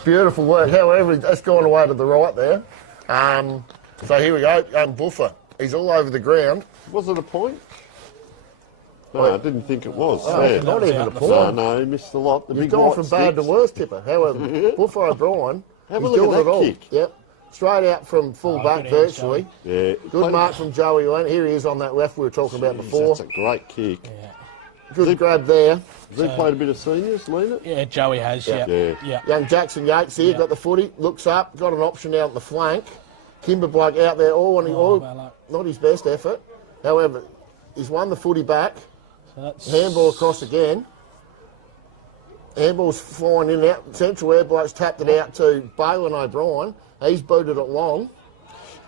Beautiful work. However, that's gone away to the right there. So here we go, Buffer. He's all over the ground. Was it a point? No, I didn't think it was. Oh, Yeah. not even a point. No, he missed a lot. The He's big gone white from bad to sticks. worse, Tipper. However, Buffer O'Brien, Have a he's look doing at it that all. kick. Yep. Straight out from full back good hands, virtually. Yeah. Good mark from Joey Lane. Here he is on that left we were talking about before. That's a great kick. Good grab there. Has he played a bit of seniors, Lena? Yeah, Joey has. Yeah. Yeah. Young Jackson Yates here, got the footy, looks up, got an option out the flank. Kimba bloke out there, not his best effort. However, he's won the footy back. So that's Handball across again. Handball's flying in and out. Central Air bloke's tapped it out to Balin O'Brien. He's booted it long.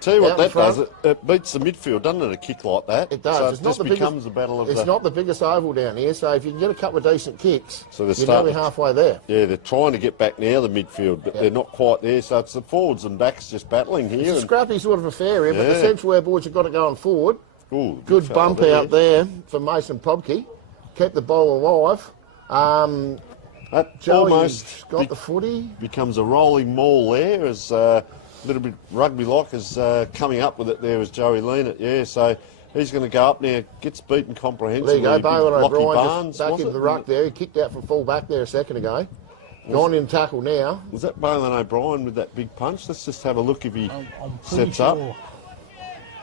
Tell you what Out in that front. does, it beats the midfield, doesn't it, a kick like that? It does. So It's it not just the becomes biggest- a battle of It's the... not the biggest oval down here, so if you can get a couple of decent kicks, So they're you're starting- nearly halfway there. Yeah, they're trying to get back now, the midfield, but they're not quite there. So it's the forwards and backs just battling here. It's a and- scrappy sort of affair here, but the Yeah. Central Air boys have got it going forward. Ooh, Good fella bump out there for Mason Pobke. Kept the ball alive. That Joey's almost got the footy. becomes a rolling maul there, as a little bit rugby-like as coming up with it there as Joey Leanett. Yeah, so he's going to go up now, gets beaten comprehensively. There you go, Balin Lockie O'Brien Barnes, just back was into it? the ruck there. He kicked out from full back there a second ago. Gone in tackle now. Was that Balin O'Brien with that big punch? Let's just have a look if he I'm pretty sets up. sure.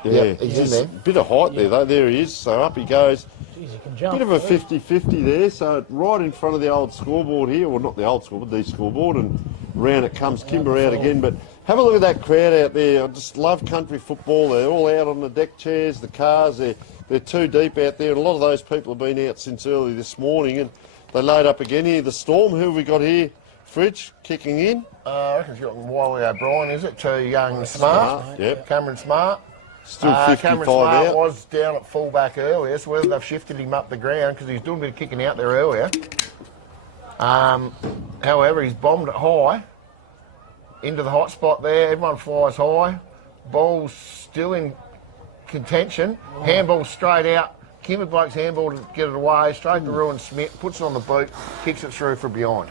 Yeah, he's in there. A bit of height there, though. There he is. So up he goes. Jeez, he can jump. Bit of a 50-50 there, so right in front of the old scoreboard here, well not the old scoreboard, the scoreboard, and round it comes Kimba out again. But have a look at that crowd out there. I just love country football. They're all out on the deck chairs, the cars, they're too deep out there, and a lot of those people have been out since early this morning, and they load up again here. The Storm, who have we got here? Fridge, kicking in. I reckon it's got Wiley O'Brien, is it? To young Smart. Yep. Cameron Smart. Still 55 Cameron Smart out. was down at full back earlier, so whether they've shifted him up the ground because he's doing a bit of kicking out there earlier. However, he's bombed it high into the hot spot there. Everyone flies high. Ball's still in contention. Handball straight out. Kimba bloke's handball to get it away. Straight to Ruin Smith. Puts it on the boot. Kicks it through for behind.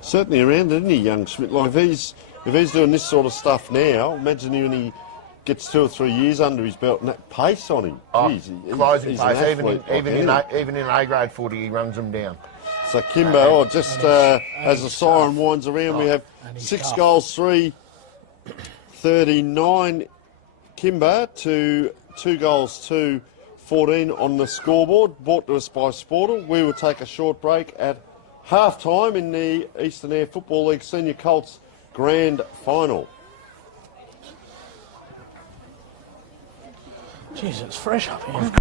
Certainly around, isn't he, young Schmidt? Like if he's doing this sort of stuff now, imagine when he gets 2 or 3 years under his belt and that pace on him. Jeez, Closing he's pace. an Even athlete, in A-grade footy, he runs them down. So Kimba, as the siren winds around, we have 6 goals, 3, 39 Kimba to 2 goals, 2, 14 on the scoreboard, brought to us by Sportal. We will take a short break at half-time in the Eastern Air Football League Senior Colts Grand Final. Jeez, it's fresh up here.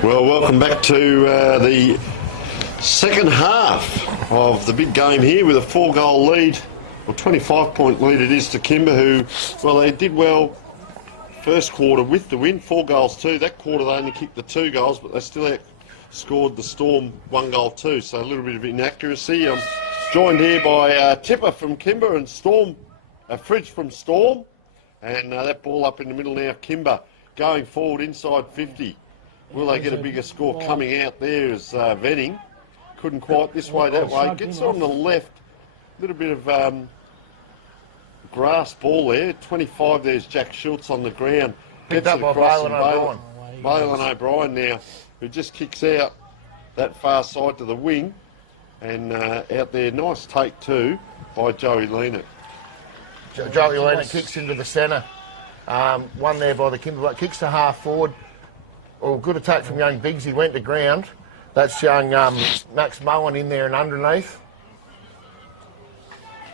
Well, welcome back to the second half of the big game here with a 4-goal lead, or 25-point lead it is to Kimba, who, well, they did well first quarter with the win, 4 goals too. That quarter they only kicked the 2 goals, but they still scored the Storm 1 goal too, so a little bit of inaccuracy. I'm joined here by Tipper from Kimba and Fridge from Storm, and that ball up in the middle now, Kimba going forward inside 50. Will they get a bigger score coming out there as Venning? Couldn't quite this way, that way. Gets on the left. A little bit of grass ball there. 25, there's Jack Schultz on the ground. Picked up by Balin O'Brien now, who just kicks out that far side to the wing. And out there, nice take too by Joey Leonard. Joey Leonard kicks into the centre. One there by the Kimba. Kicks to half forward. Oh, good attack from young Biggs. He went to ground. That's young Max Mullen in there and underneath.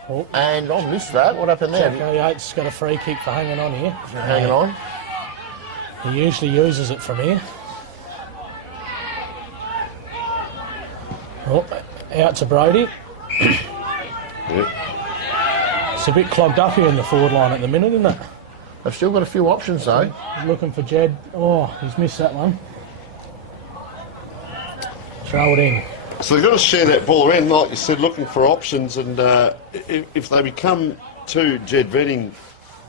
Oh. And I missed that. What happened there? Jacko Yates got a free kick for hanging on here. Hanging on. He usually uses it from here. Oh, out to Brody. Yep. It's a bit clogged up here in the forward line at the minute, isn't it? They've still got a few options though. Looking for Jed. Oh, he's missed that one. Throw it in. So they've got to share that ball around, like you said, looking for options. And if they become too Jed Venning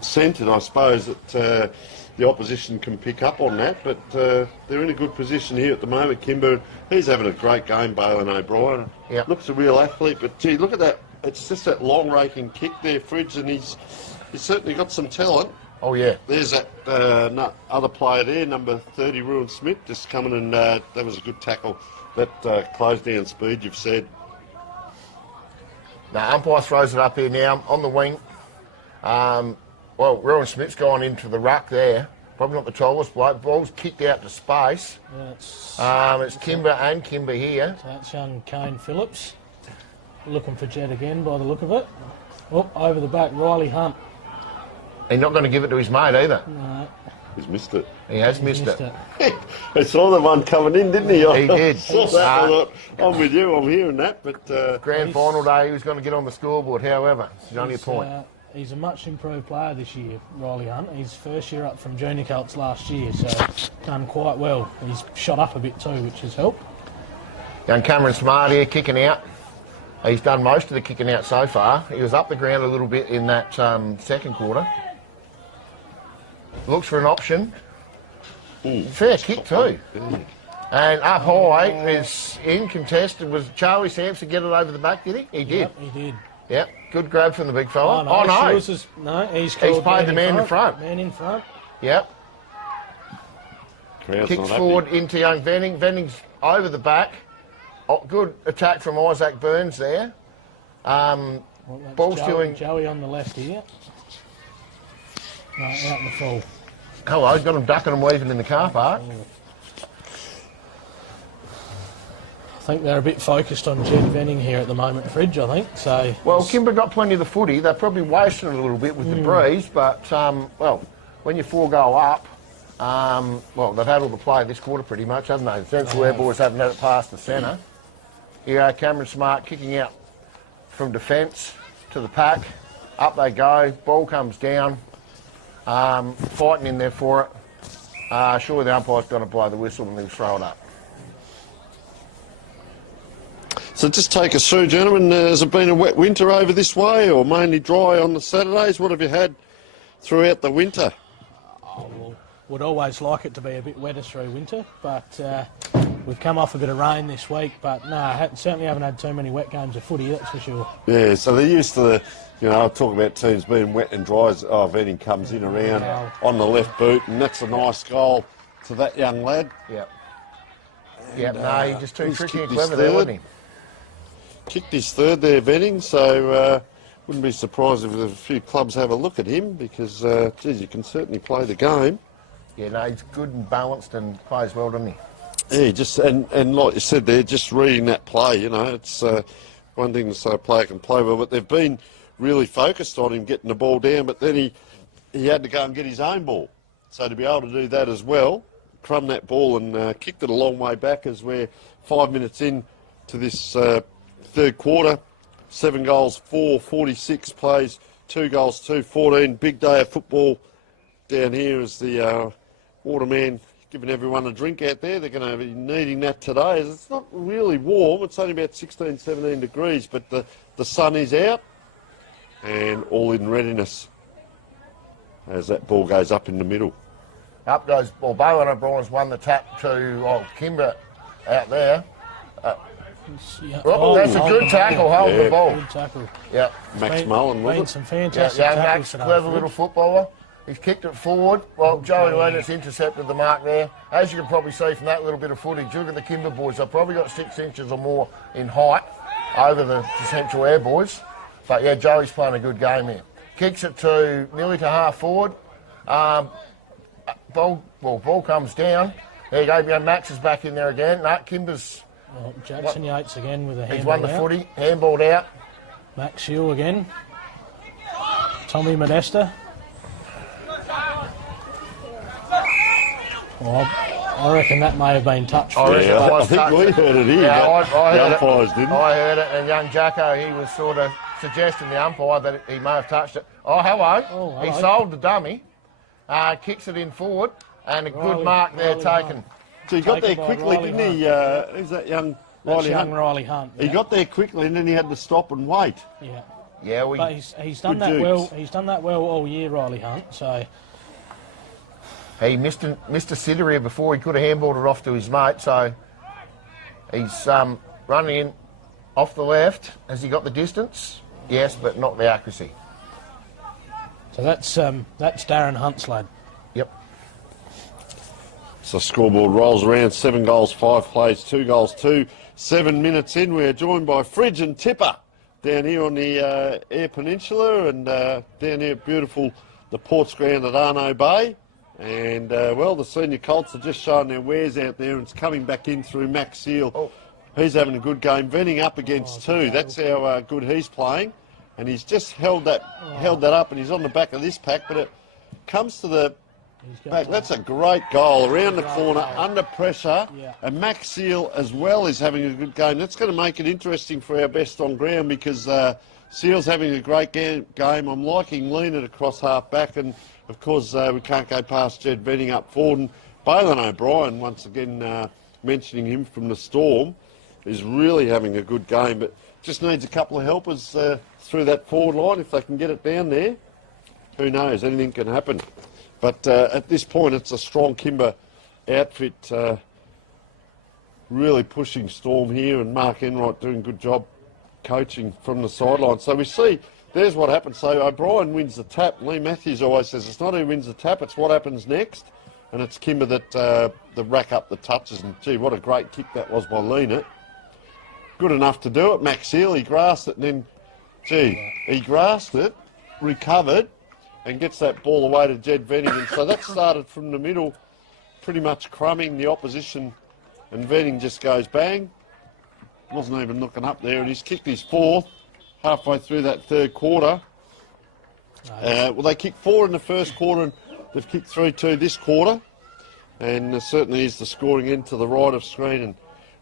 centred, I suppose that the opposition can pick up on that. But they're in a good position here at the moment. Kimba, he's having a great game, Balin O'Brien. Yep. Looks a real athlete, but gee, look at that. It's just that long raking kick there, Fridge, and he's certainly got some talent. Oh, yeah. There's that other player there, number 30, Ruin Smith, just coming, and that was a good tackle. That closed down speed, you've said. Now, umpire throws it up here now on the wing. Well, Ruin Smith's gone into the ruck there. Probably not the tallest bloke. Ball's kicked out to space. Yeah, it's Kimba and Kimba here. So that's young Kane Phillips. Looking for Jed again by the look of it. Oh, over the back, Riley Hunt. He's not going to give it to his mate either. No. He's missed it. He has missed it. He saw the one coming in, didn't he? He did. Saw that. I thought, I'm with you, I'm hearing that. But grand final day, he was going to get on the scoreboard. However, it's only a point. He's a much improved player this year, Riley Hunt. He's first year up from junior Colts last year, so done quite well. He's shot up a bit too, which has helped. Young Cameron Smart here kicking out. He's done most of the kicking out so far. He was up the ground a little bit in that second quarter. Looks for an option. Fair kick too. And up high is in contested. Was Charlie Sampson get it over the back, did he? He did. Yep, he did. Yep, good grab from the big fella. Oh, no. He's called played the man in front. Man in front. Yep. Crowd's Kicks not forward happy. into young Venning. Venning's over the back. Oh, good attack from Isaac Burns there. Ball's doing... Joey on the left here. No, out in the full. Hello, he's got him ducking and weaving in the car park. I think they're a bit focused on Jed Venning here at the moment, Fridge, I think. So. Well, Kimba got plenty of the footy. They're probably wasting it a little bit with the breeze, but, well, when you 4-goal up, well, they've had all the play this quarter pretty much, haven't they? The Central Air boys haven't had it past the centre. Here, Cameron Smart kicking out from defence to the pack. Up they go. Ball comes down. Fighting in there for it. Surely the umpire's going to blow the whistle when they throw it up. So just take us through, gentlemen. Has it been a wet winter over this way, or mainly dry on the Saturdays? What have you had throughout the winter? Oh, well, would always like it to be a bit wetter through winter, but we've come off a bit of rain this week. But no, certainly haven't had too many wet games of footy, that's for sure. Yeah, so they're used to the, you know, I talk about teams being wet and dry. Venning comes in around on the left boot, and that's a nice goal to that young lad. Yep. Yeah, no, he's just too tricky and clever there, wasn't he? Kicked his third there, Venning, so wouldn't be surprised if a few clubs have a look at him because, geez, you can certainly play the game. Yeah, no, he's good and balanced and plays well, doesn't he? Yeah, just and like you said there, just reading that play, you know, it's one thing to say a player can play well, but they've been really focused on him getting the ball down, but then he had to go and get his own ball. So to be able to do that as well, crumb that ball and kicked it a long way back as we're 5 minutes in to this third quarter. 7 goals, 4, 46 plays, 2 goals, 2, 14. Big day of football down here as the Waterman giving everyone a drink out there. They're going to be needing that today. It's not really warm. It's only about 16, 17 degrees, but the sun is out and all in readiness as that ball goes up in the middle. Up goes, well, Bowen O'Brien's won the tap to Kimba out there. That's a good tackle, hold the ball. Good tackle. Yeah. Max Mullen, was it? Some fantastic young tackles Max, today. clever little footballer. He's kicked it forward. Well, Joey Leonard's intercepted the mark there. As you can probably see from that little bit of footage, look at the Kimba boys. They've probably got 6 inches or more in height over the Central Eyre boys. But yeah, Joey's playing a good game here. Kicks it to nearly to half forward. Ball comes down. There you go. Yeah, Max is back in there again. No, Kimba's. Well, Jackson Yates again with a handball. He's won the out. footy. Handballed out. Max Hill again. Tommy Modesta. Well, I reckon that may have been touched. I think we heard it here. Yeah, I the heard umpires it. didn't. I heard it, and young Jacko, he was sort of suggesting the umpire that he may have touched it. Oh, hello. He sold the dummy, kicks it in forward, and a good mark there taken. So he got there quickly, didn't he? Who's that young Riley Hunt? Riley Hunt. Yeah. He got there quickly, and then he had to stop and wait. Yeah. Yeah, but he's done that well. He's done that well all year, Riley Hunt. So he missed a sitter here before. He could have handballed it off to his mate. So he's running in off the left. Has he got the distance? Yes, but not the accuracy. So that's Darren Hunt's lad. Yep. So scoreboard rolls around 7 goals, 5 plays, 2 goals, 2. 7 minutes in, we're joined by Fridge and Tipper down here on the Eyre Peninsula and down here beautiful the Ports ground at Arno Bay. And well, the senior Colts are just showing their wares out there and it's coming back in through Max Seal. Oh. He's having a good game, venting up against 2. That's how good he's playing. And he's just held that up and he's on the back of this pack, but it comes to the back. That's a great goal around the corner, under pressure, and Max Seal as well is having a good game. That's going to make it interesting for our best on ground because Seal's having a great game. I'm liking Leonard across half back, and of course we can't go past Jed venting up forward. And Balin O'Brien, once again mentioning him from the Storm, is really having a good game, but just needs a couple of helpers through that forward line. If they can get it down there, who knows, anything can happen. But at this point, it's a strong Kimba outfit, really pushing Storm here, and Mark Enright doing a good job coaching from the sideline. So we see, there's what happens. So O'Brien wins the tap. Lee Matthews always says it's not who wins the tap, it's what happens next. And it's Kimba that rack up the touches. And gee, what a great kick that was by Leonard. Good enough to do it. Max Seal, he grasped it, and then, he grasped it, recovered, and gets that ball away to Jed Venning. And so that started from the middle, pretty much crumbing the opposition, and Venning just goes bang. Wasn't even looking up there, and he's kicked his 4th halfway through that third quarter. Well, they kicked 4 in the first quarter, and they've kicked 3-2 this quarter. And there certainly is the scoring end to the right of screen, and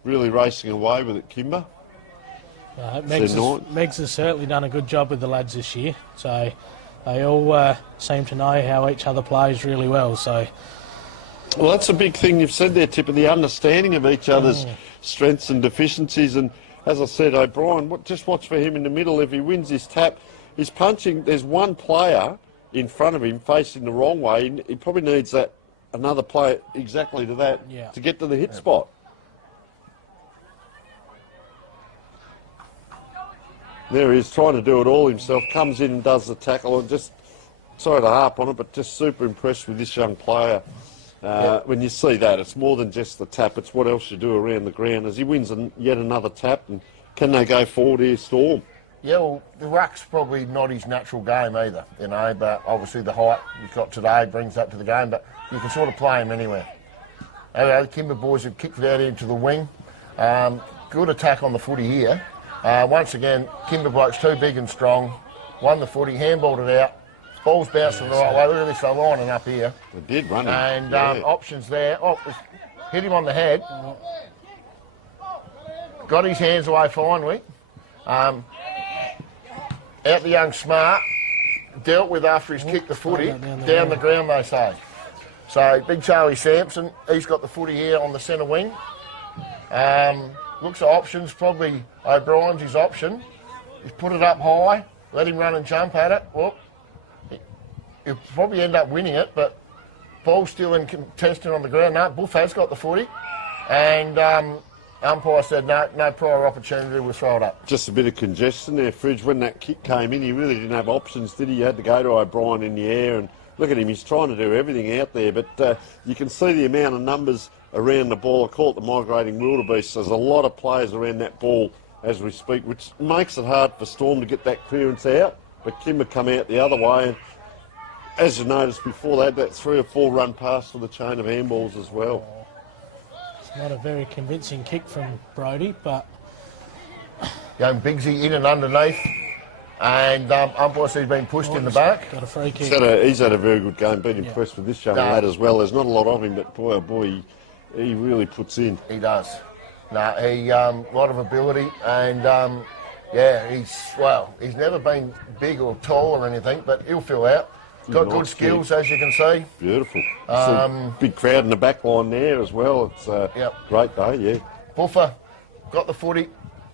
really racing away with it, Kimba. Megs has certainly done a good job with the lads this year. So they all seem to know how each other plays really well. So, well, that's a big thing you've said there, Tipper, the understanding of each other's strengths and deficiencies. And as I said, O'Brien, just watch for him in the middle. If he wins his tap, he's punching. There's one player in front of him facing the wrong way. He probably needs another player exactly to that to get to the hit spot. There he is, trying to do it all himself, comes in and does the tackle, and just, sorry to harp on it, but just super impressed with this young player. When you see that, it's more than just the tap, it's what else you do around the ground as he wins yet another tap, and can they go forward here, Storm? Yeah, well, the ruck's probably not his natural game either, but obviously the height he's got today brings that to the game, but you can sort of play him anywhere. Anyway, the Kimba boys have kicked it out into the wing. Good attack on the footy here. Once again, Kimba blokes too big and strong. Won the footy, handballed it out Ball's bouncing the right way. Look at this, they're lining up here. They did run him. And options there. Oh, hit him on the head. Got his hands away finally. Out the young Smart. Dealt with after he's kicked the footy. Down the ground, they say. So, big Charlie Sampson, he's got the footy here on the centre wing. Looks at options, probably O'Brien's his option. He's put it up high, let him run and jump at it. Well, he'll probably end up winning it, but ball's still in contesting on the ground. No, Buff has got the footy. And umpire said no prior opportunity, we'll throw it up. Just a bit of congestion there, Fridge. When that kick came in, he really didn't have options, did he? He had to go to O'Brien in the air, and look at him, he's trying to do everything out there, but you can see the amount of numbers around the ball. I call it the migrating wildebeest. There's a lot of players around that ball as we speak, which makes it hard for Storm to get that clearance out, but Kimba come out the other way, and as you noticed before, they had that 3 or 4 run pass for the chain of handballs as well. It's not a very convincing kick from Brodie, but... Young Bigsy in and underneath, and umpire says he's been pushed in the back. Got a free kick. He's had a very good game, been impressed with this young lad as well. There's not a lot of him, but boy, oh boy, he really puts in. He does. No, he lot of ability, and he's never been big or tall or anything, but he'll fill out. Got good skills, as you can see. Beautiful. Big crowd in the back line there as well. It's a great day, yeah. Buffer got the footy,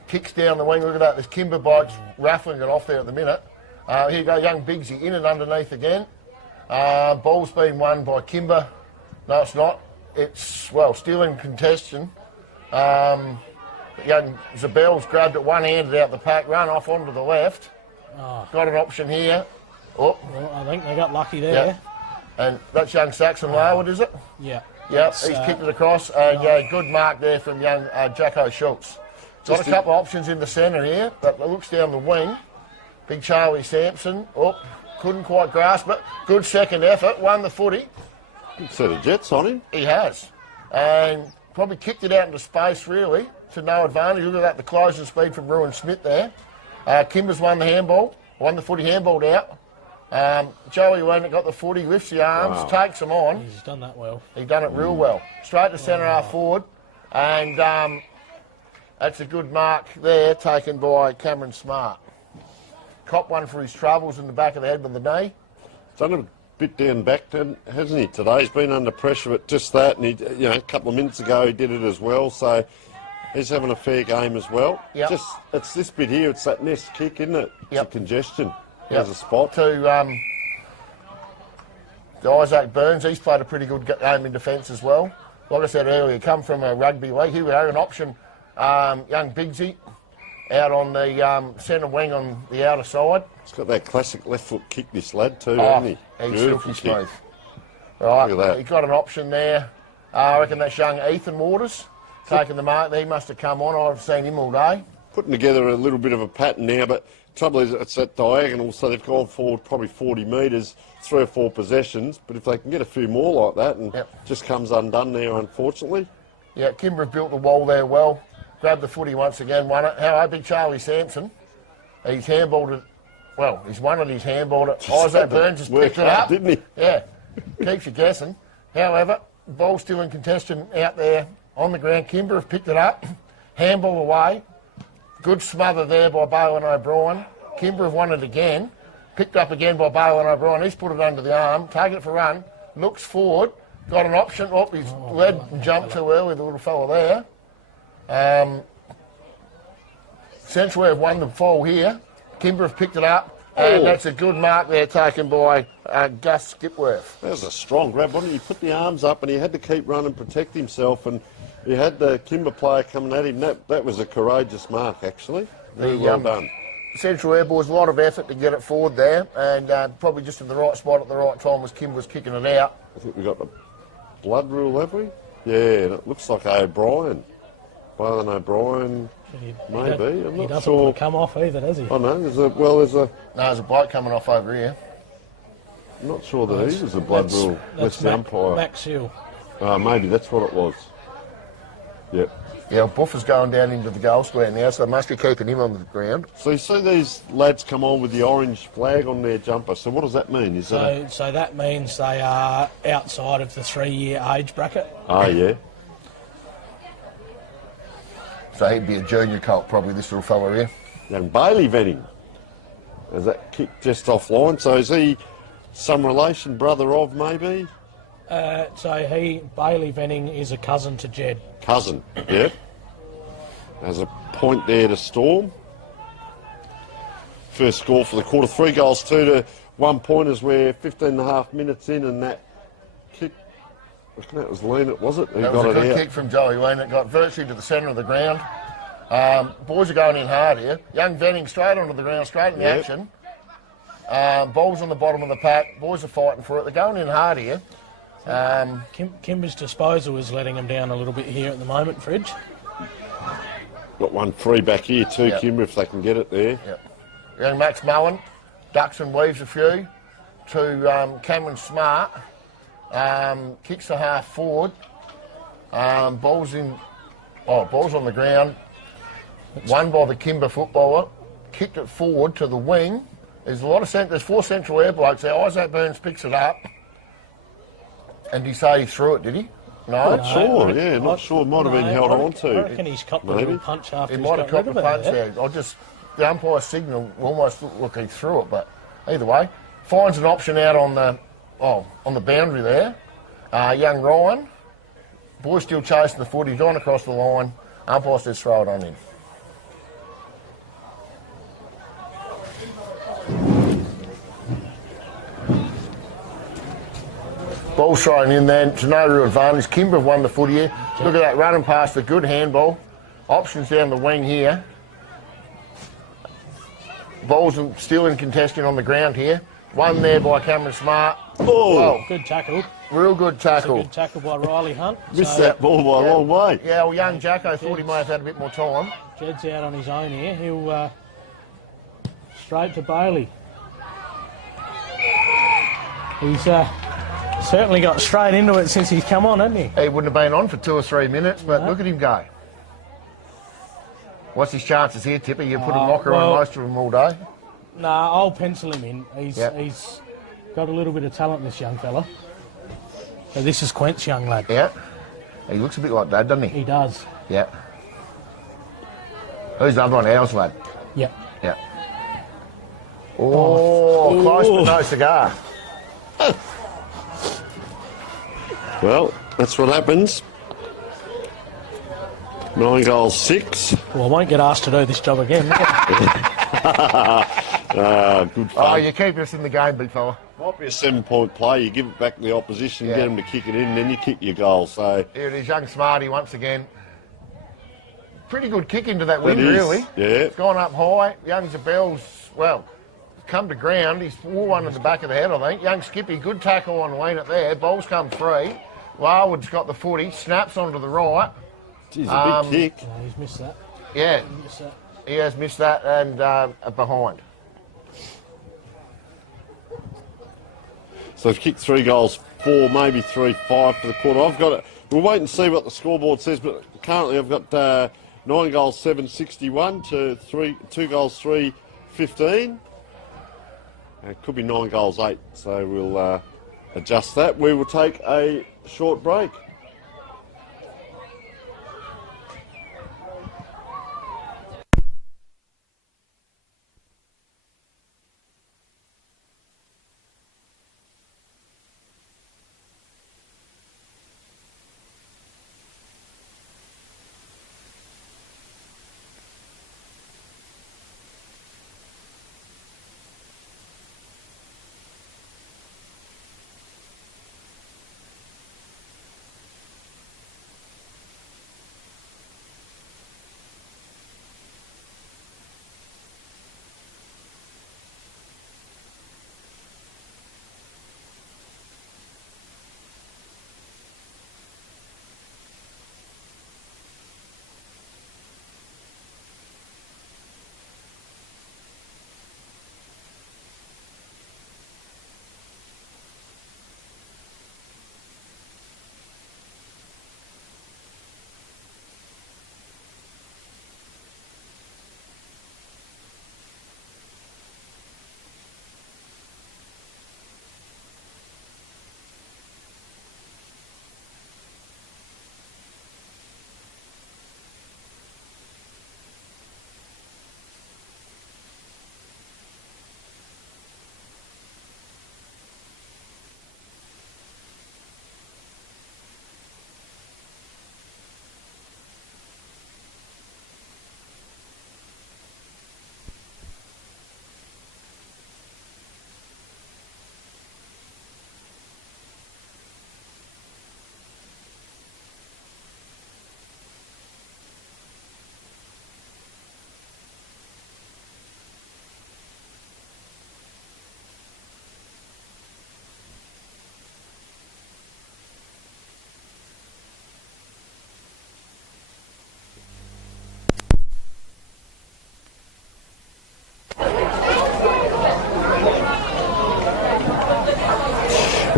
kicks down the wing. Look at that. There's Kimba bikes raffling it off there at the minute. Here you go, young Bigsy in and underneath again. Ball's been won by Kimba. No, it's not. It's, still in contention. Young Zabel's grabbed it one-handed out the pack, run off onto the left. Got an option here. Oh. Well, I think they got lucky there. Yeah. And that's young Saxon Larwood, is it? Yeah. Yep, he's kicked it across. And good mark there from young Jacko Schultz. Got a couple of options in the centre here, but looks down the wing. Big Charlie Sampson. Couldn't quite grasp it. Good second effort, won the footy. Good set of jets on him. He has. And probably kicked it out into space, really, to no advantage. Look at that, the closing speed from Ruin Smith there. Kimber's won the handball, won the footy, handballed out. Joey went and got the footy, lifts the arms, takes them on. He's done that well. He's done it real well. Straight to centre half forward. And that's a good mark there, taken by Cameron Smart. Cop one for his troubles in the back of the head with the knee. Done a bit down back, hasn't he, today? He's been under pressure at just that, and he, a couple of minutes ago he did it as well, so he's having a fair game as well. Yep. It's this bit here, it's that nest kick, isn't it? It's a congestion. There's a spot. To Isaac Burns, he's played a pretty good game in defence as well. Like I said earlier, come from a rugby league. Here we are, an option. Young Bigsy out on the centre wing on the outer side. He's got that classic left foot kick, this lad, too, hasn't he? He's silky smooth. Right, look at that. He's got an option there. I reckon that's young Ethan Waters taking the mark. He must have come on. I've seen him all day. Putting together a little bit of a pattern now, but trouble is it's at diagonal, so they've gone forward probably 40 metres, 3 or 4 possessions. But if they can get a few more like that, and just comes undone there, unfortunately. Yeah, Kimber built the wall there well. Grabbed the footy once again, won it. How big Charlie Sampson? He's handballed it. Well, he's won it, he's handballed it. Isaac Burns just picked it up. Didn't he? Yeah, keeps you guessing. However, ball still in contention out there on the ground. Kimber have picked it up. Handball away. Good smother there by Bowen O'Brien. Kimber have won it again. Picked up again by Bowen O'Brien. He's put it under the arm. Taking it for run. Looks forward. Got an option. He's led and jumped too early, the little fella there. Central have won the fall here. Kimber have picked it up. And that's a good mark there taken by Gus Skipworth. That was a strong grab, wasn't it? He put the arms up and he had to keep running, protect himself, and he had the Kimber player coming at him. That was a courageous mark, actually. Very well done. Central Air Boys, a lot of effort to get it forward there, and probably just in the right spot at the right time as Kim was kicking it out. I think we got the blood rule, have we? Yeah, and it looks like O'Brien. Bowen O'Brien, maybe. I'm not he doesn't sure. want to come off either, does he? I know. There's a bloke coming off over here. I'm not sure that he was a blood rule. That's the umpire. Max Hill. Maybe that's what it was. Yep. Yeah, Buffer's going down into the goal square now, so they must be keeping him on the ground. So you see these lads come on with the orange flag on their jumper. So what does that mean? Is that So that means they are outside of the 3-year age bracket. Oh, yeah. So he'd be a junior Colt, probably, this little fella here. Young Bailey Venning. Has that kicked just offline? So is he some relation, brother of maybe? So Bailey Venning is a cousin to Jed. Cousin, yep. There's a point there to Storm. First score for the quarter, 3 goals, 2 to 1 pointers. We're 15 and a half minutes in, and that kick, I reckon that was Leonard, was it? Who That got was a it good out? kick from Joey Wayne. It got virtually to the centre of the ground. Boys are going in hard here. Young Venning straight onto the ground, straight in the Yep. action. Ball's on the bottom of the pack. Boys are fighting for it. They're going in hard here. Kimba's disposal is letting him down a little bit here at the moment, Fridge. Got one free back here too, Yep. Kimber, if they can get it there. Yep. Young Max Mullen ducks and weaves a few to Cameron Smart. Kicks the half forward. Ball's on the ground. Won by the Kimba footballer. Kicked it forward to the wing. There's a lot of there's 4 Central Air blokes there. Isaac Burns picks it up. And did he say he threw it, did he? No. Not sure, yeah, not sure. Might have been held on to. I reckon he's copped a little punch after He he's might have got copped rid a of it. punch there. The umpire signal almost looked like he threw it, but either way, finds an option out on the boundary there. Young Ryan, boy still chasing the foot. He's gone across the line. Umpire says throw it on him. Ball's thrown in there, to no real advantage. Kimber have won the foot here. Look at that, running past the good handball. Options down the wing here. Ball's still in contention on the ground here. One there by Cameron Smart. Oh, Well, Good tackle. real good It's a tackle. good tackle by Riley Hunt. missed So that ball by a long way. Yeah, well, young Jacko thought he may have had a bit more time. Jed's out on his own here. He'll straight to Bailey. He's certainly got straight into it since he's come on, hasn't he? He wouldn't have been on for 2 or 3 minutes, but look at him go. What's his chances here, Tipper? You put a knocker on most of them all day. Nah, I'll pencil him in. He's Yep. got a little bit of talent, this young fella. So this is Quent's young lad. Yeah. He looks a bit like Dad, doesn't he? He does. Yeah. Who's the other one? Ours lad. Yep. Yeah. Oh, close but no cigar. Well, that's what happens. 9 goals, 6. Well, I won't get asked to do this job again. Good Oh, fun. you keep us in the game, big fella. Might be a 7-point play. You give it back to the opposition, Yeah. get them to kick it in, and then you kick your goal. So Here it is, young Smarty once again. Pretty good kick into that it wind, is. really. Yeah. It's gone up high. Young Zabel's, well, come to ground. He's wore one in the back of the head, I think. Young Skippy, good tackle on Lean it there. Ball's come free. Larwood's got the footy, snaps onto the right. Geez, a big kick. No, he's missed that. Yeah, Missed that. he has missed that and behind. So they've kicked 3 goals, 4, maybe 3, 5 for the quarter. I've got it. We'll wait and see what the scoreboard says, but currently I've got 9 goals, 7, 61 to 2 goals, 3, 15. It could be 9 goals, 8, so we'll adjust that. We will take a short break.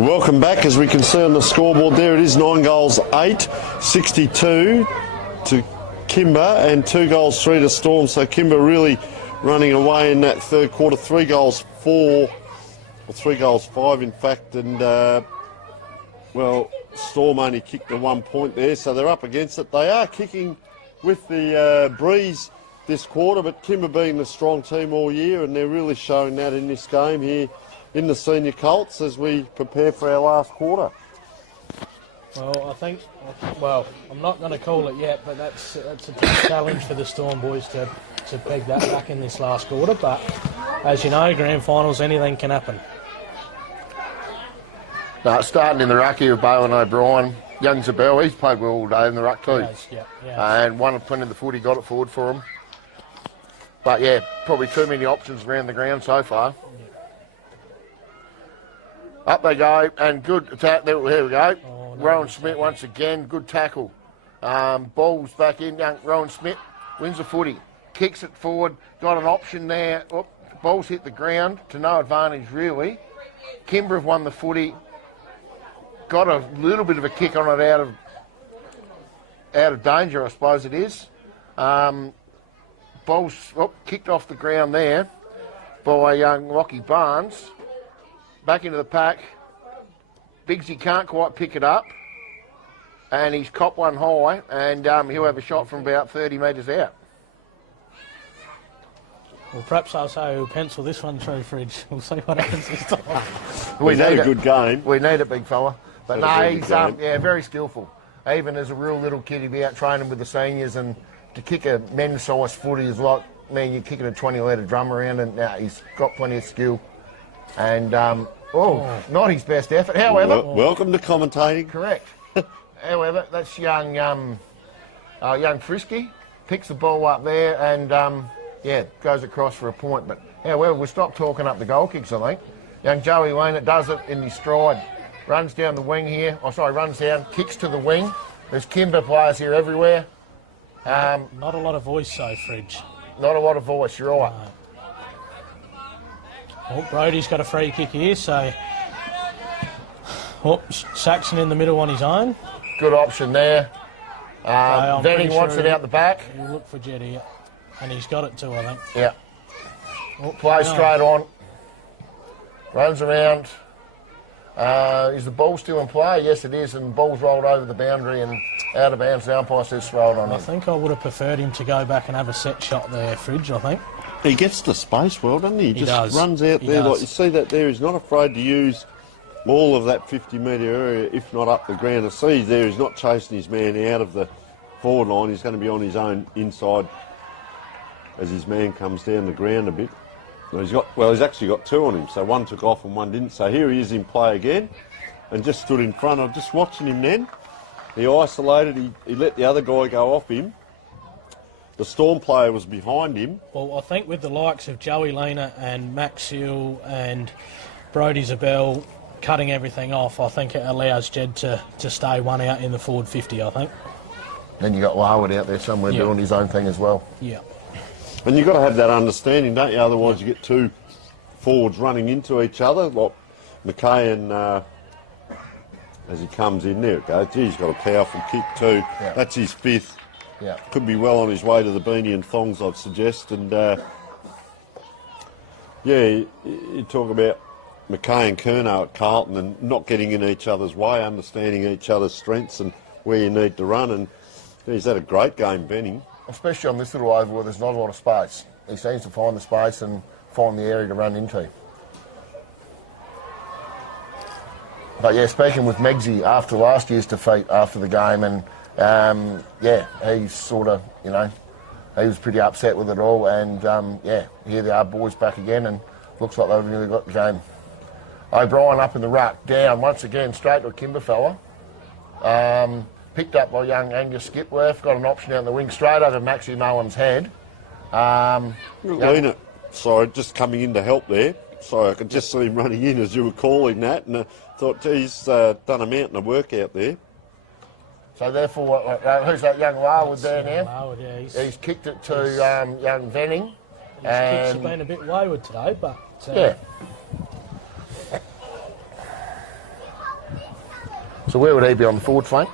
Welcome back. As we can see on the scoreboard there, it is 9 goals 8, 62 to Kimba and 2 goals 3 to Storm. So Kimba really running away in that third quarter. 3 goals 4, or 3 goals 5 in fact, and well, Storm only kicked the 1 point there, so they're up against it. They are kicking with the breeze this quarter, but Kimba being the strong team all year, and they're really showing that in this game here in the senior Colts as we prepare for our last quarter. Well, I think, well, I'm not going to call it yet, but that's a tough challenge for the Storm boys to peg that back in this last quarter. But as you know, grand finals, anything can happen. Starting in the ruck here with Bowen O'Brien. Young Zabel, he's played well all day in the ruck too. Yes, yeah. And won a plenty of the footy, got it forward for him. But yeah, probably too many options around the ground so far. Yeah. Up they go, and good attack. There we go. Oh, no, Rowan Smith once again, good tackle. Ball's back in. Young Rowan Smith wins the footy, kicks it forward, got an option there. Oh, ball's hit the ground to no advantage really. Kimber have won the footy. Got a little bit of a kick on it out of danger, I suppose it is. Ball's kicked off the ground there by young Rocky Barnes. Back into the pack. Biggsy can't quite pick it up. And he's copped one high, and he'll have a shot from about 30 metres out. Well, perhaps I'll say we'll pencil this one through, Fridge. We'll see what happens this time. We need a good game. We need it, big fella. But no, he's very skillful. Even as a real little kid, he'd be out training with the seniors, and to kick a men's-sized footy is like, man, you're kicking a 20-litre drum around, and now he's got plenty of skill. And, not his best effort. However... welcome to commentating. Correct. However, that's young Frisky. Picks the ball up there and, goes across for a point. But, however, we'll stop talking up the goal kicks, I think. Young Joey Wayne, it does it in his stride. Runs down the wing here. Runs down, kicks to the wing. There's Kimber players here everywhere. Not a lot of voice, though, Fridge. Not a lot of voice, you're right. No. Well, Brody's got a free kick here, so... Saxon in the middle on his own. Good option there. Venning wants it out the back. He'll look for Jed here. And he's got it too, I think. Yeah. Play straight on. Runs around. Is the ball still in play? Yes, it is, and the ball's rolled over the boundary and out of bounds. The umpire says throw it on him. I think I would have preferred him to go back and have a set shot there, Fridge, I think. He gets the space well, doesn't he? He just runs out there. Does. Like you see that there. He's not afraid to use all of that 50-metre area, if not up the ground. I see there he's not chasing his man out of the forward line. He's going to be on his own inside as his man comes down the ground a bit. He's actually got 2 on him, so one took off and one didn't. So here he is in play again and just stood in front. I'm just watching him then. He isolated, he let the other guy go off him. The Storm player was behind him. Well, I think with the likes of Joey Lena and Max Hill and Brody Zabel cutting everything off, I think it allows Jed to stay one out in the forward 50, I think. Then you got Larwood out there somewhere doing his own thing as well. Yeah. And you've got to have that understanding, don't you? Otherwise you get 2 forwards running into each other, like McKay and as he comes in, there it goes. Gee, he's got a powerful kick too. Yeah. That's his 5th. Yeah. Could be well on his way to the beanie and thongs, I'd suggest. And you talk about McKay and Curnow at Carlton and not getting in each other's way, understanding each other's strengths and where you need to run. And he's had a great game, Benning. Especially on this little oval where there's not a lot of space. He seems to find the space and find the area to run into. But yeah, speaking with Meggsy after last year's defeat after the game, and he's sort of, he was pretty upset with it all, and here they are, boys back again, and looks like they've really got the game. O'Brien up in the ruck, down once again, straight to a Kimber fella. Picked up by young Angus Skipworth, got an option down the wing, straight over Maxie Mullen's head. Lena, sorry, just coming in to help there. Sorry, I could just see him running in as you were calling that, and I thought, geez, done a mountain of work out there. So therefore, who's that young Larwood there now? Larwood, yeah, he's kicked it to young Venning. His kicks have been a bit wayward today, but... So where would he be, on the forward flank?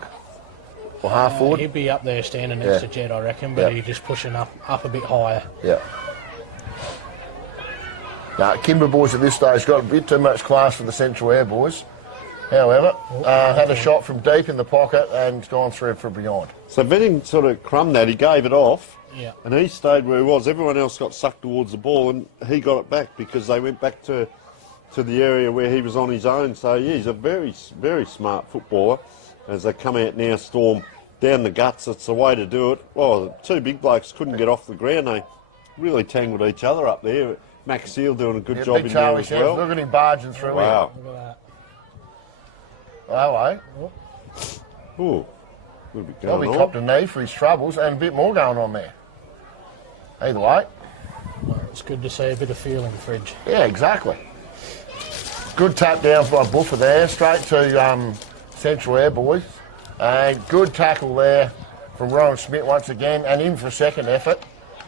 Or half forward? He'd be up there standing next to Jed, I reckon, but he's just pushing up a bit higher. Yeah. Now, Kimba boys at this stage got a bit too much class for the Central Air boys. However, had a shot from deep in the pocket and gone through for beyond. So Venning sort of crumbed that. He gave it off. Yeah. And he stayed where he was. Everyone else got sucked towards the ball, and he got it back because they went back to the area where he was on his own. So, yeah, he's a very, very smart footballer. As they come out now, Storm, down the guts, it's the way to do it. Well, the two big blokes couldn't get off the ground. They really tangled each other up there. Max Seal doing a good job in there as well. Look at him barging through. Wow. Look at that. Ooh. Be Probably copped a knee for his troubles, and a bit more going on there. Either way. Well, it's good to see a bit of feel in the fridge. Yeah, exactly. Good tap down by Buffer there, straight to Central Air boys. And good tackle there from Rowan Smith once again, and in for a second effort.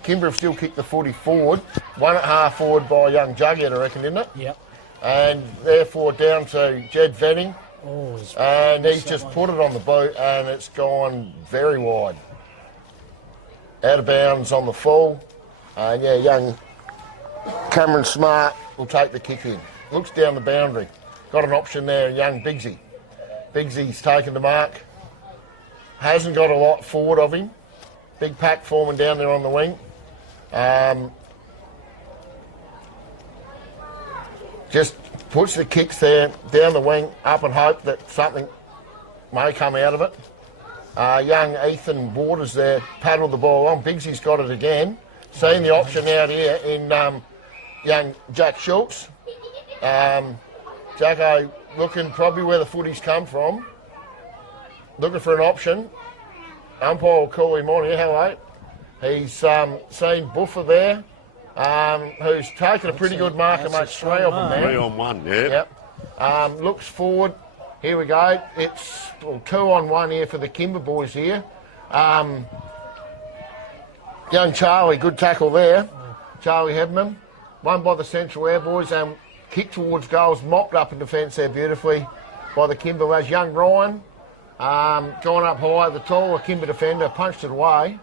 Kimber have still kicked the footy forward. One at half forward by young Jughead, I reckon, didn't it? Yep. And therefore down to Jed Venning. Oh, And he's just put it on the boot, and it's gone very wide. Out of bounds on the full. And yeah, young Cameron Smart will take the kick in. Looks down the boundary. Got an option there, young Bigsy. Bigsy's taken the mark. Hasn't got a lot forward of him. Big pack forming down there on the wing. Just puts the kicks there, down the wing, up and hope that something may come out of it. Young Ethan Waters there paddled the ball on. Bigsy's got it again. Seeing the option out here in young Jack Schultz. Jacko looking probably where the footy's come from. Looking for an option. Umpire will call him on here. Hello. He's seen Buffer there, who's taken a pretty good mark amongst three of them there. 3 on 1, yeah. Yep. Looks forward. Here we go. It's 2 on 1 here for the Kimber boys here. Young Charlie, good tackle there. Charlie Hebman. Won by the Central Air boys and kicked towards goals, mopped up in defence there beautifully by the Kimber lads. Young Ryan, gone up high, the taller Kimber defender, punched it away.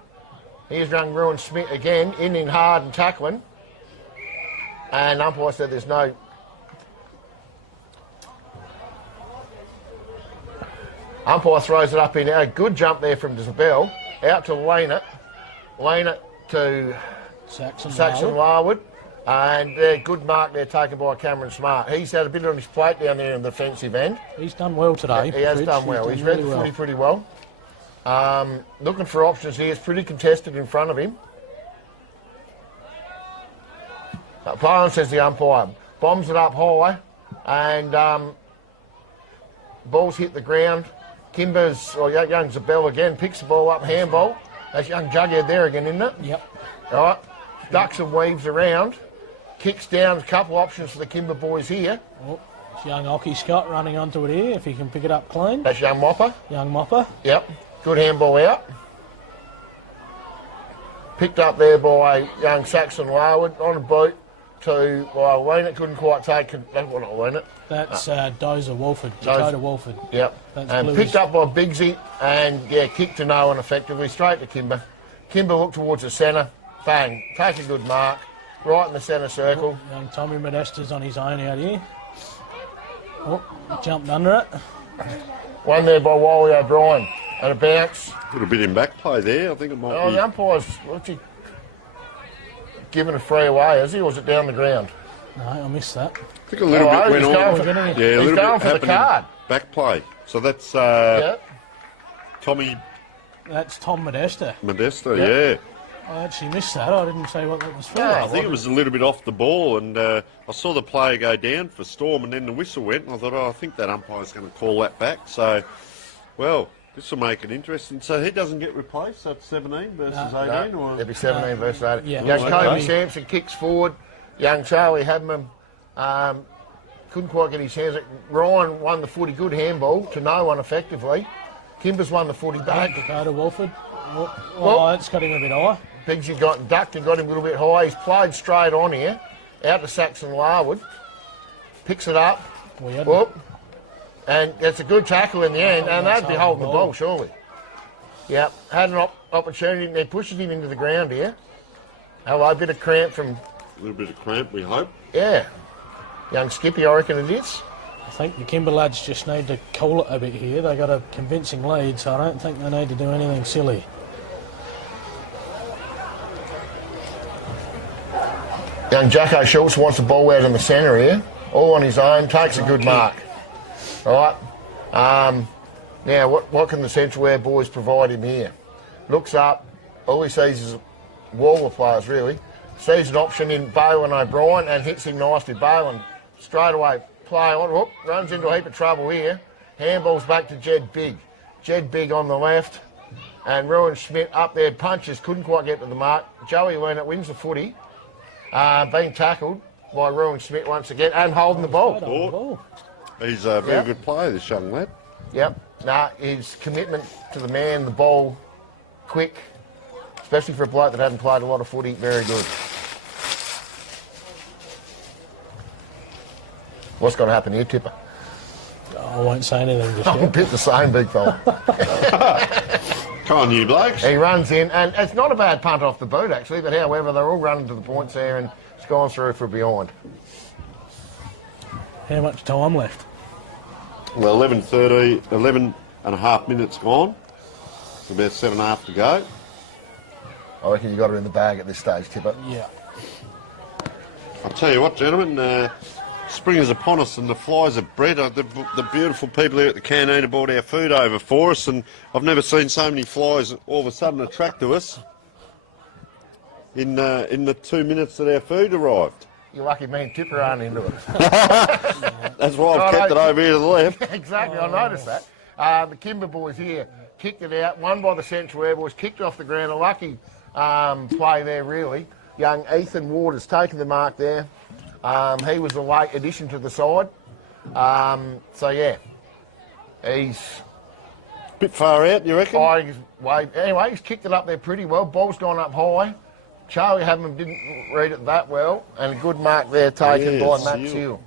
Here's young Rowan Smith again, in hard and tackling. And umpire said there's no... Umpire throws it up in there. Good jump there from Isabel. Out to Lena. Lena to Saxon Larwood. And good mark there taken by Cameron Smart. He's had a bit on his plate down there in the defensive end. He's done well today. He has done well. He's read the footy pretty well. Looking for options here. It's pretty contested in front of him. Plowman says the umpire. Bombs it up high. And ball's hit the ground. Kimber's, or young Zabel again, picks the ball up, handball. That's young Jughead there again, isn't it? Yep. All right. Ducks and weaves around. Kicks down, a couple options for the Kimber boys here. Oh, it's young Ockie Scott running onto it here, if he can pick it up clean. That's young Mopper. Young Mopper. Yep. Good handball out. Picked up there by young Saxon Larwood on a boot to, well, Lena couldn't quite take it. Well, not Lena. That's Dozer Wolford, Dakota Wolford. Yep. That's and Blues. picked up by Bigsy and, yeah, kicked to no one effectively, straight to Kimber. Kimber looked towards the centre. Bang. Take a good mark. Right in the centre circle. Oh, young Tommy Modester's on his own out here. Oh, jumped under it. One there by Wally O'Brien. And a bounce. Could have been in back play there. I think it might be. The umpire's, what's he giving a free away, is he, or was it down the ground? No, I missed that. I think a little bit went on. Yeah, a he's little going for the card. Back play. So that's Tommy That's Tom Modesta. Modesta, yeah. I actually missed that. I didn't say what that was for. I think it was a little bit off the ball, and I saw the player go down for Storm, and then the whistle went, and I thought, I think that umpire's going to call that back. So, well, this will make it interesting. So he doesn't get replaced, so it's 17 versus 18? Or? It'll be 17 versus 18. Yeah. Young Kobe Sampson kicks forward. Young Charlie Hadman couldn't quite get his hands. Ryan won the footy, good handball to no one effectively. Kimber's won the footy back. Dakota Wolford. Oh, that's got him a bit high. Bigsy got ducked and got him a little bit high. He's played straight on here. Out to Saxon Larwood. Picks it up. Whoop. And it's a good tackle in the end, and they'd be holding the ball, surely. Yep, had an opportunity, and they pushes him into the ground here. Hello, a bit of cramp from... A little bit of cramp, we hope. Yeah. Young Skippy, I reckon it is. I think the Kimba lads just need to cool it a bit here. They got a convincing lead, so I don't think they need to do anything silly. Young Jacko Schultz wants the ball out in the centre here. All on his own, takes a good mark. All right. Now, what can the Central Air boys provide him here? Looks up, all he sees is a wall of players, really. Sees an option in Balin O'Brien and hits him nicely. Balin straight away, play on, whoop, runs into a heap of trouble here. Handballs back to Jed Big. Jed Big on the left, and Rowan Schmidt up there, punches, couldn't quite get to the mark. Joey Leonard wins the footy, being tackled by Rowan Schmidt once again, and holding the ball. He's a very good player, this young lad. Yep. His commitment to the man, the ball, quick, especially for a bloke that hadn't played a lot of footy, very good. What's going to happen here, Tipper? I won't say anything just I'm a yet. bit the same, big fella. Come on, you blokes. He runs in, and it's not a bad punt off the boot, actually, but however, they're all running to the points there, and it's gone through for behind. How much time left? Well, 11:30, 11 and a half minutes gone. It's about 7.5 to go. I reckon you got it in the bag at this stage, Tipper. Yeah. I'll tell you what, gentlemen, spring is upon us and the flies are bred. The beautiful people here at the canteen have brought our food over for us, and I've never seen so many flies all of a sudden attract to us in the 2 minutes that our food arrived. You're lucky me and Tipper aren't into it. That's why I've kept it over here to the left. Exactly, I noticed that. The Kimba boys here kicked it out, won by the Central Air boys, kicked off the ground. A lucky play there, really. Young Ethan Ward has taken the mark there. He was a late addition to the side. So, yeah, he's... Bit far out, you reckon? Anyway, he's kicked it up there pretty well. Ball's gone up high. Charlie Hadman didn't read it that well, and a good mark there taken by Matt Seal.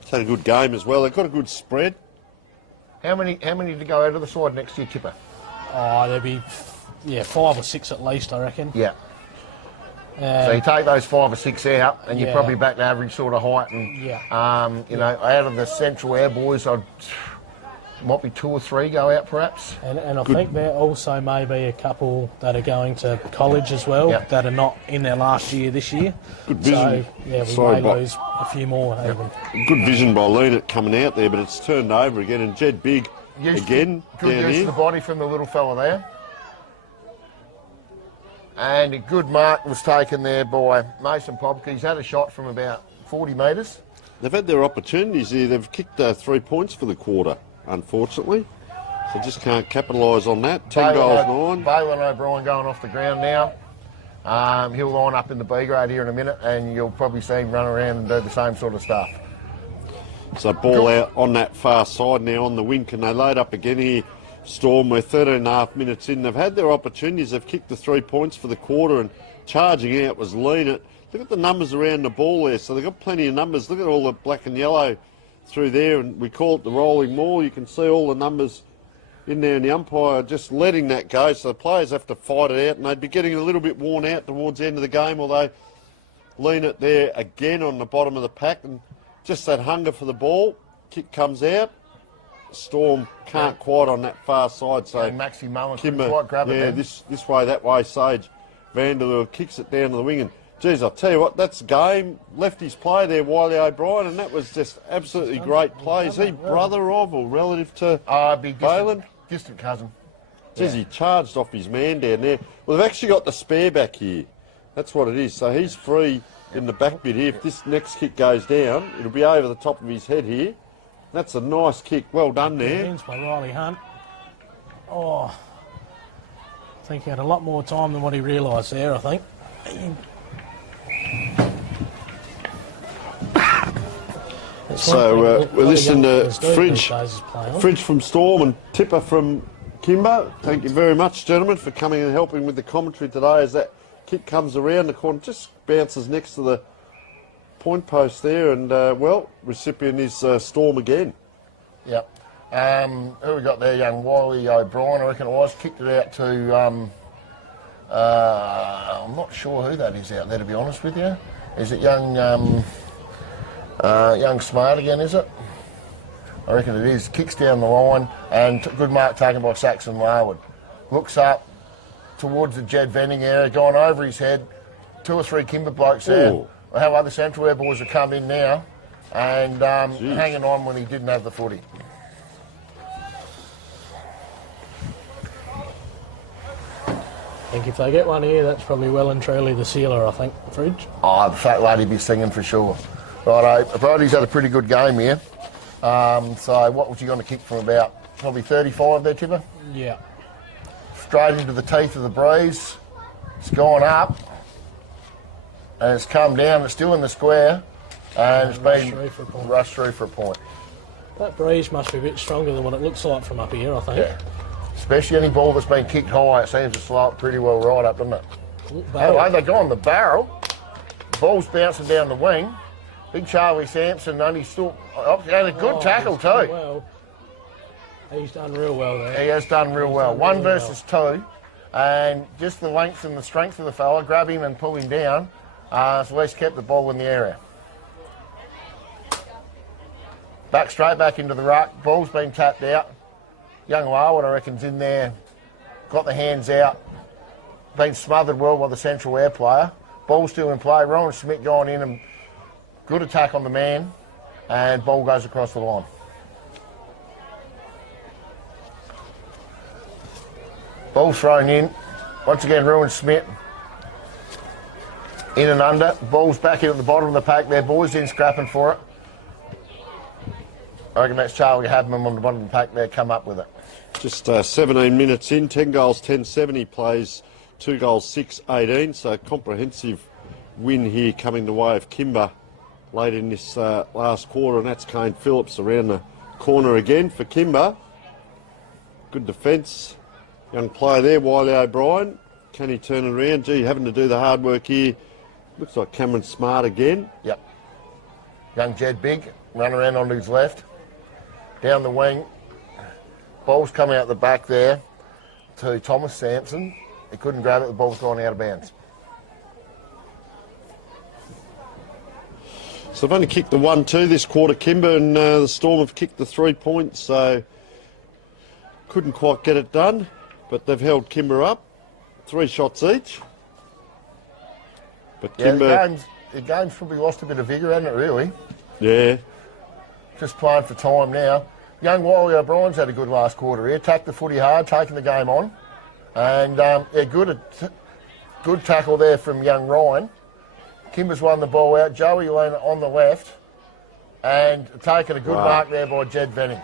He's had a good game as well. They've got a good spread. How many to go out of the side next year, Tipper? Oh, there'll be 5 or 6 at least, I reckon. Yeah. So you take those 5 or 6 out, and you're Yeah. probably back to average sort of height. And you know, out of the Central Air boys, might be 2 or 3 go out perhaps. And I think there also may be a couple that are going to college as well that are not in their last year this year. Good vision. So, we may lose a few more even. Good vision by Leonard coming out there, but it's turned over again, and Jed Big again Good down use here. of the body from the little fella there. And a good mark was taken there by Mason Popke. He's had a shot from about 40 metres. They've had their opportunities here. They've kicked 3 points for the quarter, unfortunately. So just can't capitalise on that. 10 goals, 9. Balin O'Brien going off the ground now. He'll line up in the B grade here in a minute, and you'll probably see him run around and do the same sort of stuff. So ball out on that far side now on the wing. Can they load up again here? Storm, we're 13.5 minutes in. They've had their opportunities. They've kicked the 3 points for the quarter, and charging out was Leonard. Look at the numbers around the ball there. So they've got plenty of numbers. Look at all the black and yellow through there, and we call it the rolling maul. You can see all the numbers in there, and the umpire just letting that go. So the players have to fight it out, and they'd be getting a little bit worn out towards the end of the game, although Leonard there again on the bottom of the pack, and just that hunger for the ball. Kick comes out. Storm can't quite on that far side, so Maxi Mullen Kimba, couldn't quite grab it then. this way, that way, Sage Vanderloo kicks it down to the wing, and geez, I'll tell you what, that's game. Lefty's play there, Wiley O'Brien, and that was just absolutely great play. Is he brother of or relative to Balin? Distant cousin. Geez, he charged off his man down there. Well, they've actually got the spare back here. That's what it is. So he's free in the back bit here. If this next kick goes down, it'll be over the top of his head here. That's a nice kick. Well done there. Hands by Riley Hunt. Oh, I think he had a lot more time than what he realised there, I think. So we're listening to Fridge from Storm and Tipper from Kimba. Thank you very much, gentlemen, for coming and helping with the commentary today as that kick comes around the corner. Just bounces next to the point post there, and, well, recipient is Storm again. Yep. Who we got there? Young Wiley O'Brien, I reckon it was. Kicked it out to, I'm not sure who that is out there, to be honest with you. Is it young Smart again, is it? I reckon it is. Kicks down the line, and good mark taken by Saxon Larwood. Looks up towards the Jed Venning area, going over his head. 2 or 3 Kimba blokes there. How other Central Air boys have come in now and hanging on when he didn't have the footy. I think if they get one here, that's probably well and truly the sealer, I think, Fridge. Oh, the fat lady'd be singing for sure. Righto, Brody's had a pretty good game here. So what was he going to kick from about? Probably 35 there, Tipper? Yeah. Straight into the teeth of the breeze. It's gone up. And it's come down. It's still in the square. And it's been rushed through for a point. That breeze must be a bit stronger than what it looks like from up here, I think. Yeah. Especially any ball that's been kicked high, it seems to slow it pretty well right up, doesn't it? Oh, they go on the barrel. Ball's bouncing down the wing. Big Charlie Sampson, and he's still... and a good tackle too. Well. He's done real well there. He has done real well. 1 versus 2. And just the length and the strength of the fella, grab him and pull him down. So at least kept the ball in the area. Straight back into the ruck. Ball's been tapped out. Young Larwood, I reckon's in there. Got the hands out. Been smothered well by the Central Air player. Ball still in play. Rowan Smith going in and good attack on the man. And ball goes across the line. Ball thrown in. Once again, Rowan Smith. In and under. Ball's back in at the bottom of the pack there. Boys in scrapping for it. I reckon that's Charlie Hadman on the bottom of the pack there, come up with it. Just 17 minutes in, 10 goals, 10-7. He plays 2 goals, 6-18. So comprehensive win here coming the way of Kimba late in this last quarter. And that's Kane Phillips around the corner again for Kimba. Good defence. Young player there, Wiley O'Brien. Can he turn it around? Gee, having to do the hard work here. Looks like Cameron Smart again. Yep. Young Jed Big, run around on his left. Down the wing. Ball's coming out the back there to Thomas Sampson. He couldn't grab it, the ball's gone out of bounds. So they've only kicked the 1-2 this quarter, Kimber, and the Storm have kicked the 3 points, so couldn't quite get it done, but they've held Kimber up. 3 shots each. But Kimber... Yeah, the game's probably lost a bit of vigour, hasn't it, really? Yeah. Just playing for time now. Young Wiley O'Brien's had a good last quarter here. Tacked the footy hard, taking the game on. And, yeah, good tackle there from young Ryan. Kimber's won the ball out. Joey Lena on the left. And taking a good mark there by Jed Venning.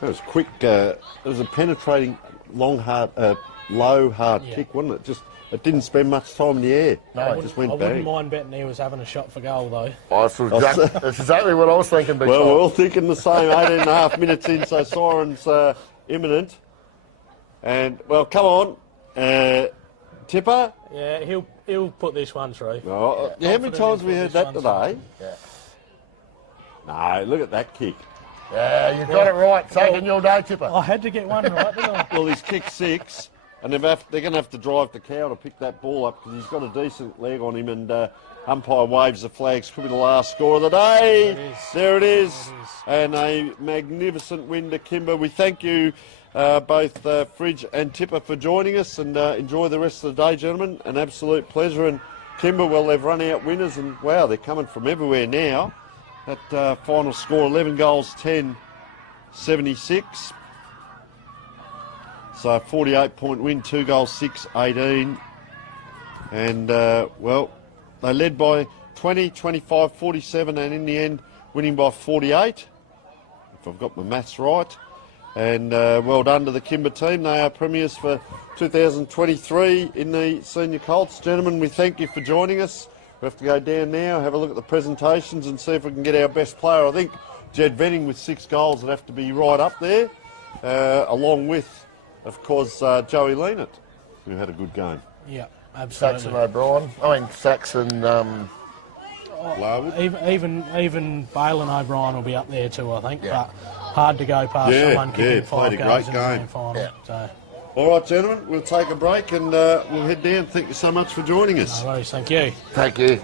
That was quick. It was a penetrating, low, hard kick, wasn't it? It didn't spend much time in the air. No, it just went I bang. wouldn't mind betting he was having a shot for goal, though. Oh, that's exactly what I was thinking. Well, we're all thinking the same. 18 and a half minutes in, so siren's imminent. And, well, come on. Tipper? Yeah, he'll put this one through. Oh, how many times have we heard that today? Yeah. No, look at that kick. Yeah, you got it right. Taking your day, Tipper. I had to get one right, didn't I? Well, he's kicked 6, and they're going to have to drive the cow to pick that ball up because he's got a decent leg on him, and umpire waves the flags. Could be the last score of the day. There it is. And a magnificent win to Kimber. We thank you both Fridge and Tipper for joining us, and enjoy the rest of the day, gentlemen. An absolute pleasure. And Kimber, well, they've run out winners, and wow, they're coming from everywhere now. That final score, 11 goals, 10, 76. So 48-point win, 2 goals, 6, 18. And, well, they led by 20, 25, 47, and in the end, winning by 48, if I've got my maths right. And well done to the Kimber team. They are premiers for 2023 in the Senior Colts. Gentlemen, we thank you for joining us. We have to go down now, have a look at the presentations and see if we can get our best player. I think Jed Venning with 6 goals would have to be right up there, along with, of course, Joey Leanett, who had a good game. Yeah, absolutely. Saxon O'Brien. Saxon... Larwood. Even Balen O'Brien will be up there too, I think. Yeah. But hard to go past someone kicking 5 played a goals great in the game. grand final. Yeah. So, All right, gentlemen, we'll take a break and we'll head down. Thank you so much for joining us. no worries, thank you. Thank you.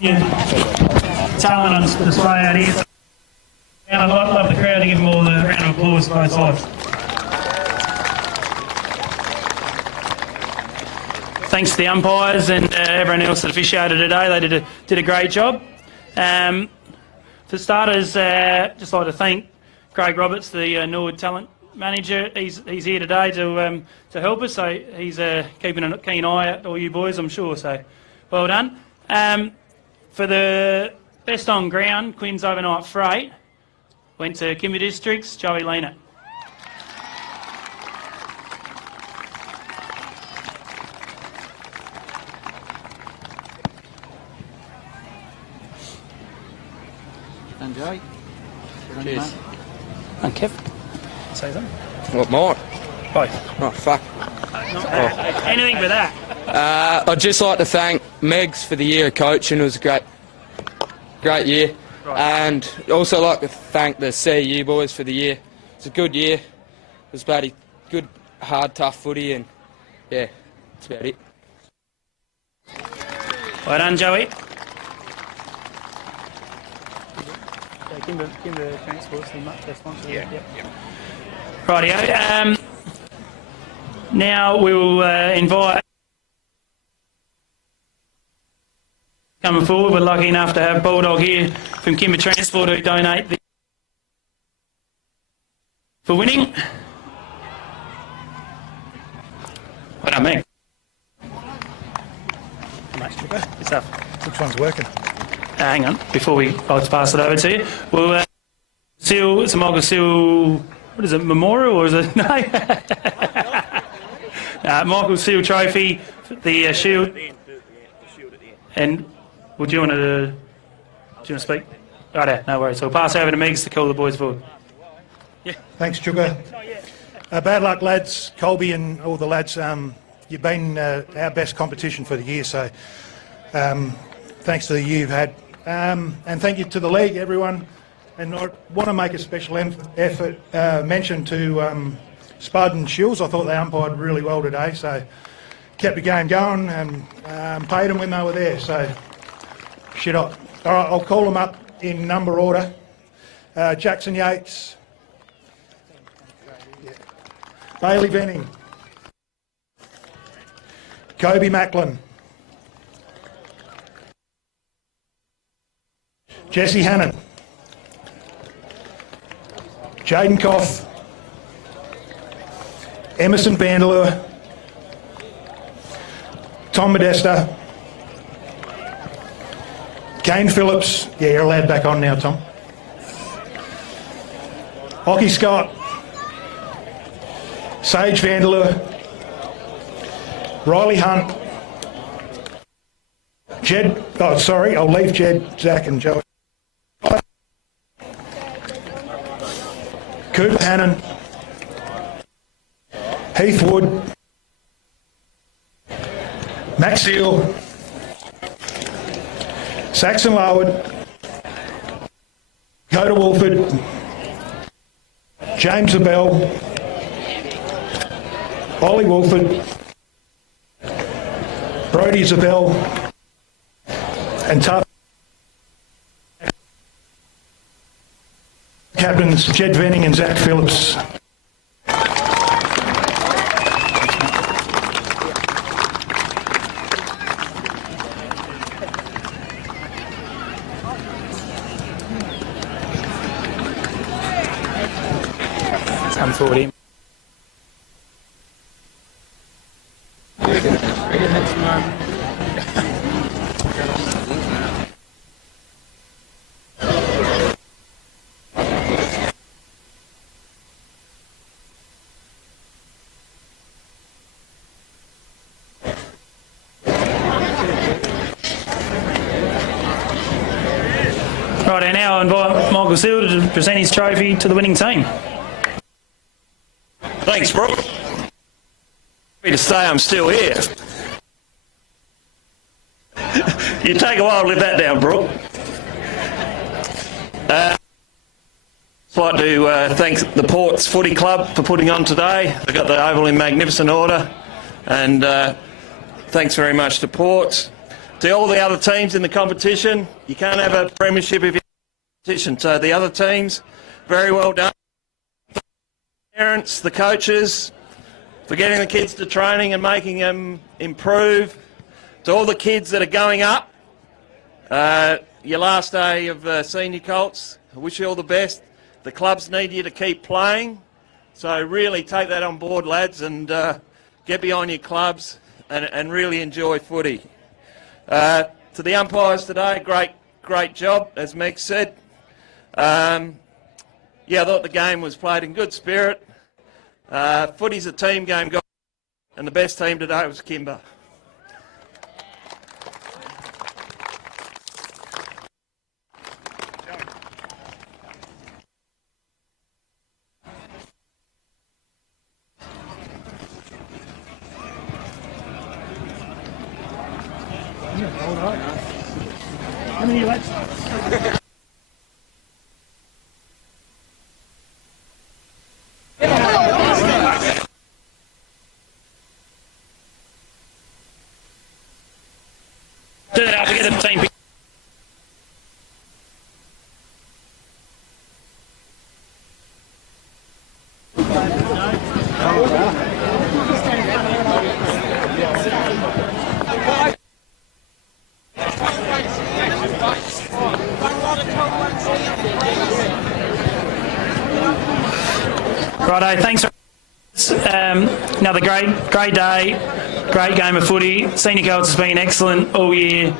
Yeah. talent on display out here. And I'd love the crowd to give them all a round of applause, both sides. Thanks to the umpires and everyone else that officiated today. They did a great job. For starters, just like to thank Craig Roberts, the Norwood talent manager. He's here today to help us. So he's keeping a keen eye out all you boys, I'm sure. So well done. For the best on ground, Quinn's overnight freight went to Kimba Districts, Joey Lena. And Joey. Cheers. And Kev. Say something. What, mine? Both. Oh, fuck. Anything but that. I'd just like to thank Megs for the year of coaching. It was a great year. Right. And also like to thank the CU boys for the year. It's a good year. It was bloody good, hard, tough footy, and yeah, that's about it. Well done, Joey. Kimba Transport's the sponsor. Yeah. Yep. Rightio. Now we'll invite coming forward. We're lucky enough to have Bulldog here from Kimba Transport who donate for winning. Well done, Meg. Good stuff. Which one's working? Hang on, before I'll pass it over to you. We'll seal, it's a Michael Seal, what is it, memorial or is it? No. Michael Seal trophy, the shield. And would you want to speak? Right, no worries. So we'll pass over to Megs to call the boys forward. Yeah. Thanks, Chuka. Bad luck, lads. Colby and all the lads. You've been our best competition for the year, so thanks to the year you've had. And thank you to the league, everyone. And I want to make a special mention to Spud and Shields. I thought they umpired really well today, so kept the game going and paid them when they were there. So shit up. All right, I'll call them up in number order. Jackson Yates, Bailey Venning, Kobe Macklin, Jesse Hannon, Jaden Koff, Emerson Vandeleur, Tom Modesta, Kane Phillips, yeah, you're allowed back on now, Tom. Hockey Scott, Sage Vandeleur, Riley Hunt, Jed, oh sorry, I'll leave Jed, Zach and Joey. Cooper Hannon, Heath Wood, Max Seal, Saxon Larwood, Coda Wolford, James Abell, Ollie Wolford, Brody Zabel, and tough captains Jed Venning and Zach Phillips. Come forward in. Right, and now I invite Michael Seal to present his trophy to the winning team. Thanks, Brooke. Happy to say I'm still here. You take a while to live that down, Brooke. I'd like to thank the Ports Footy Club for putting on today. They got the oval in magnificent order, and thanks very much to Ports. To all the other teams in the competition, you can't have a premiership if you're in competition. So the other teams, very well done. Parents, the coaches, for getting the kids to training and making them improve. To all the kids that are going up, your last day of senior Colts, I wish you all the best. The clubs need you to keep playing, so really take that on board, lads, and get behind your clubs and really enjoy footy. To the umpires today, great job, as Meg said. Yeah, I thought the game was played in good spirit. Footy's a team game, guys, and the best team today was Kimba. How many lads? Do that up, we get the team. Righto, thanks. Another great day, great game of footy. Senior Colts has been excellent all year.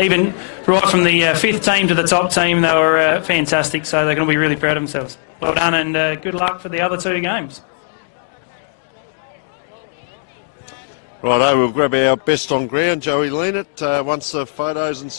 Even right from the fifth team to the top team, they were fantastic. So they're going to be really proud of themselves. Well done, and good luck for the other two games. Righto, we'll grab our best on ground, Joey Leanett, once the photos and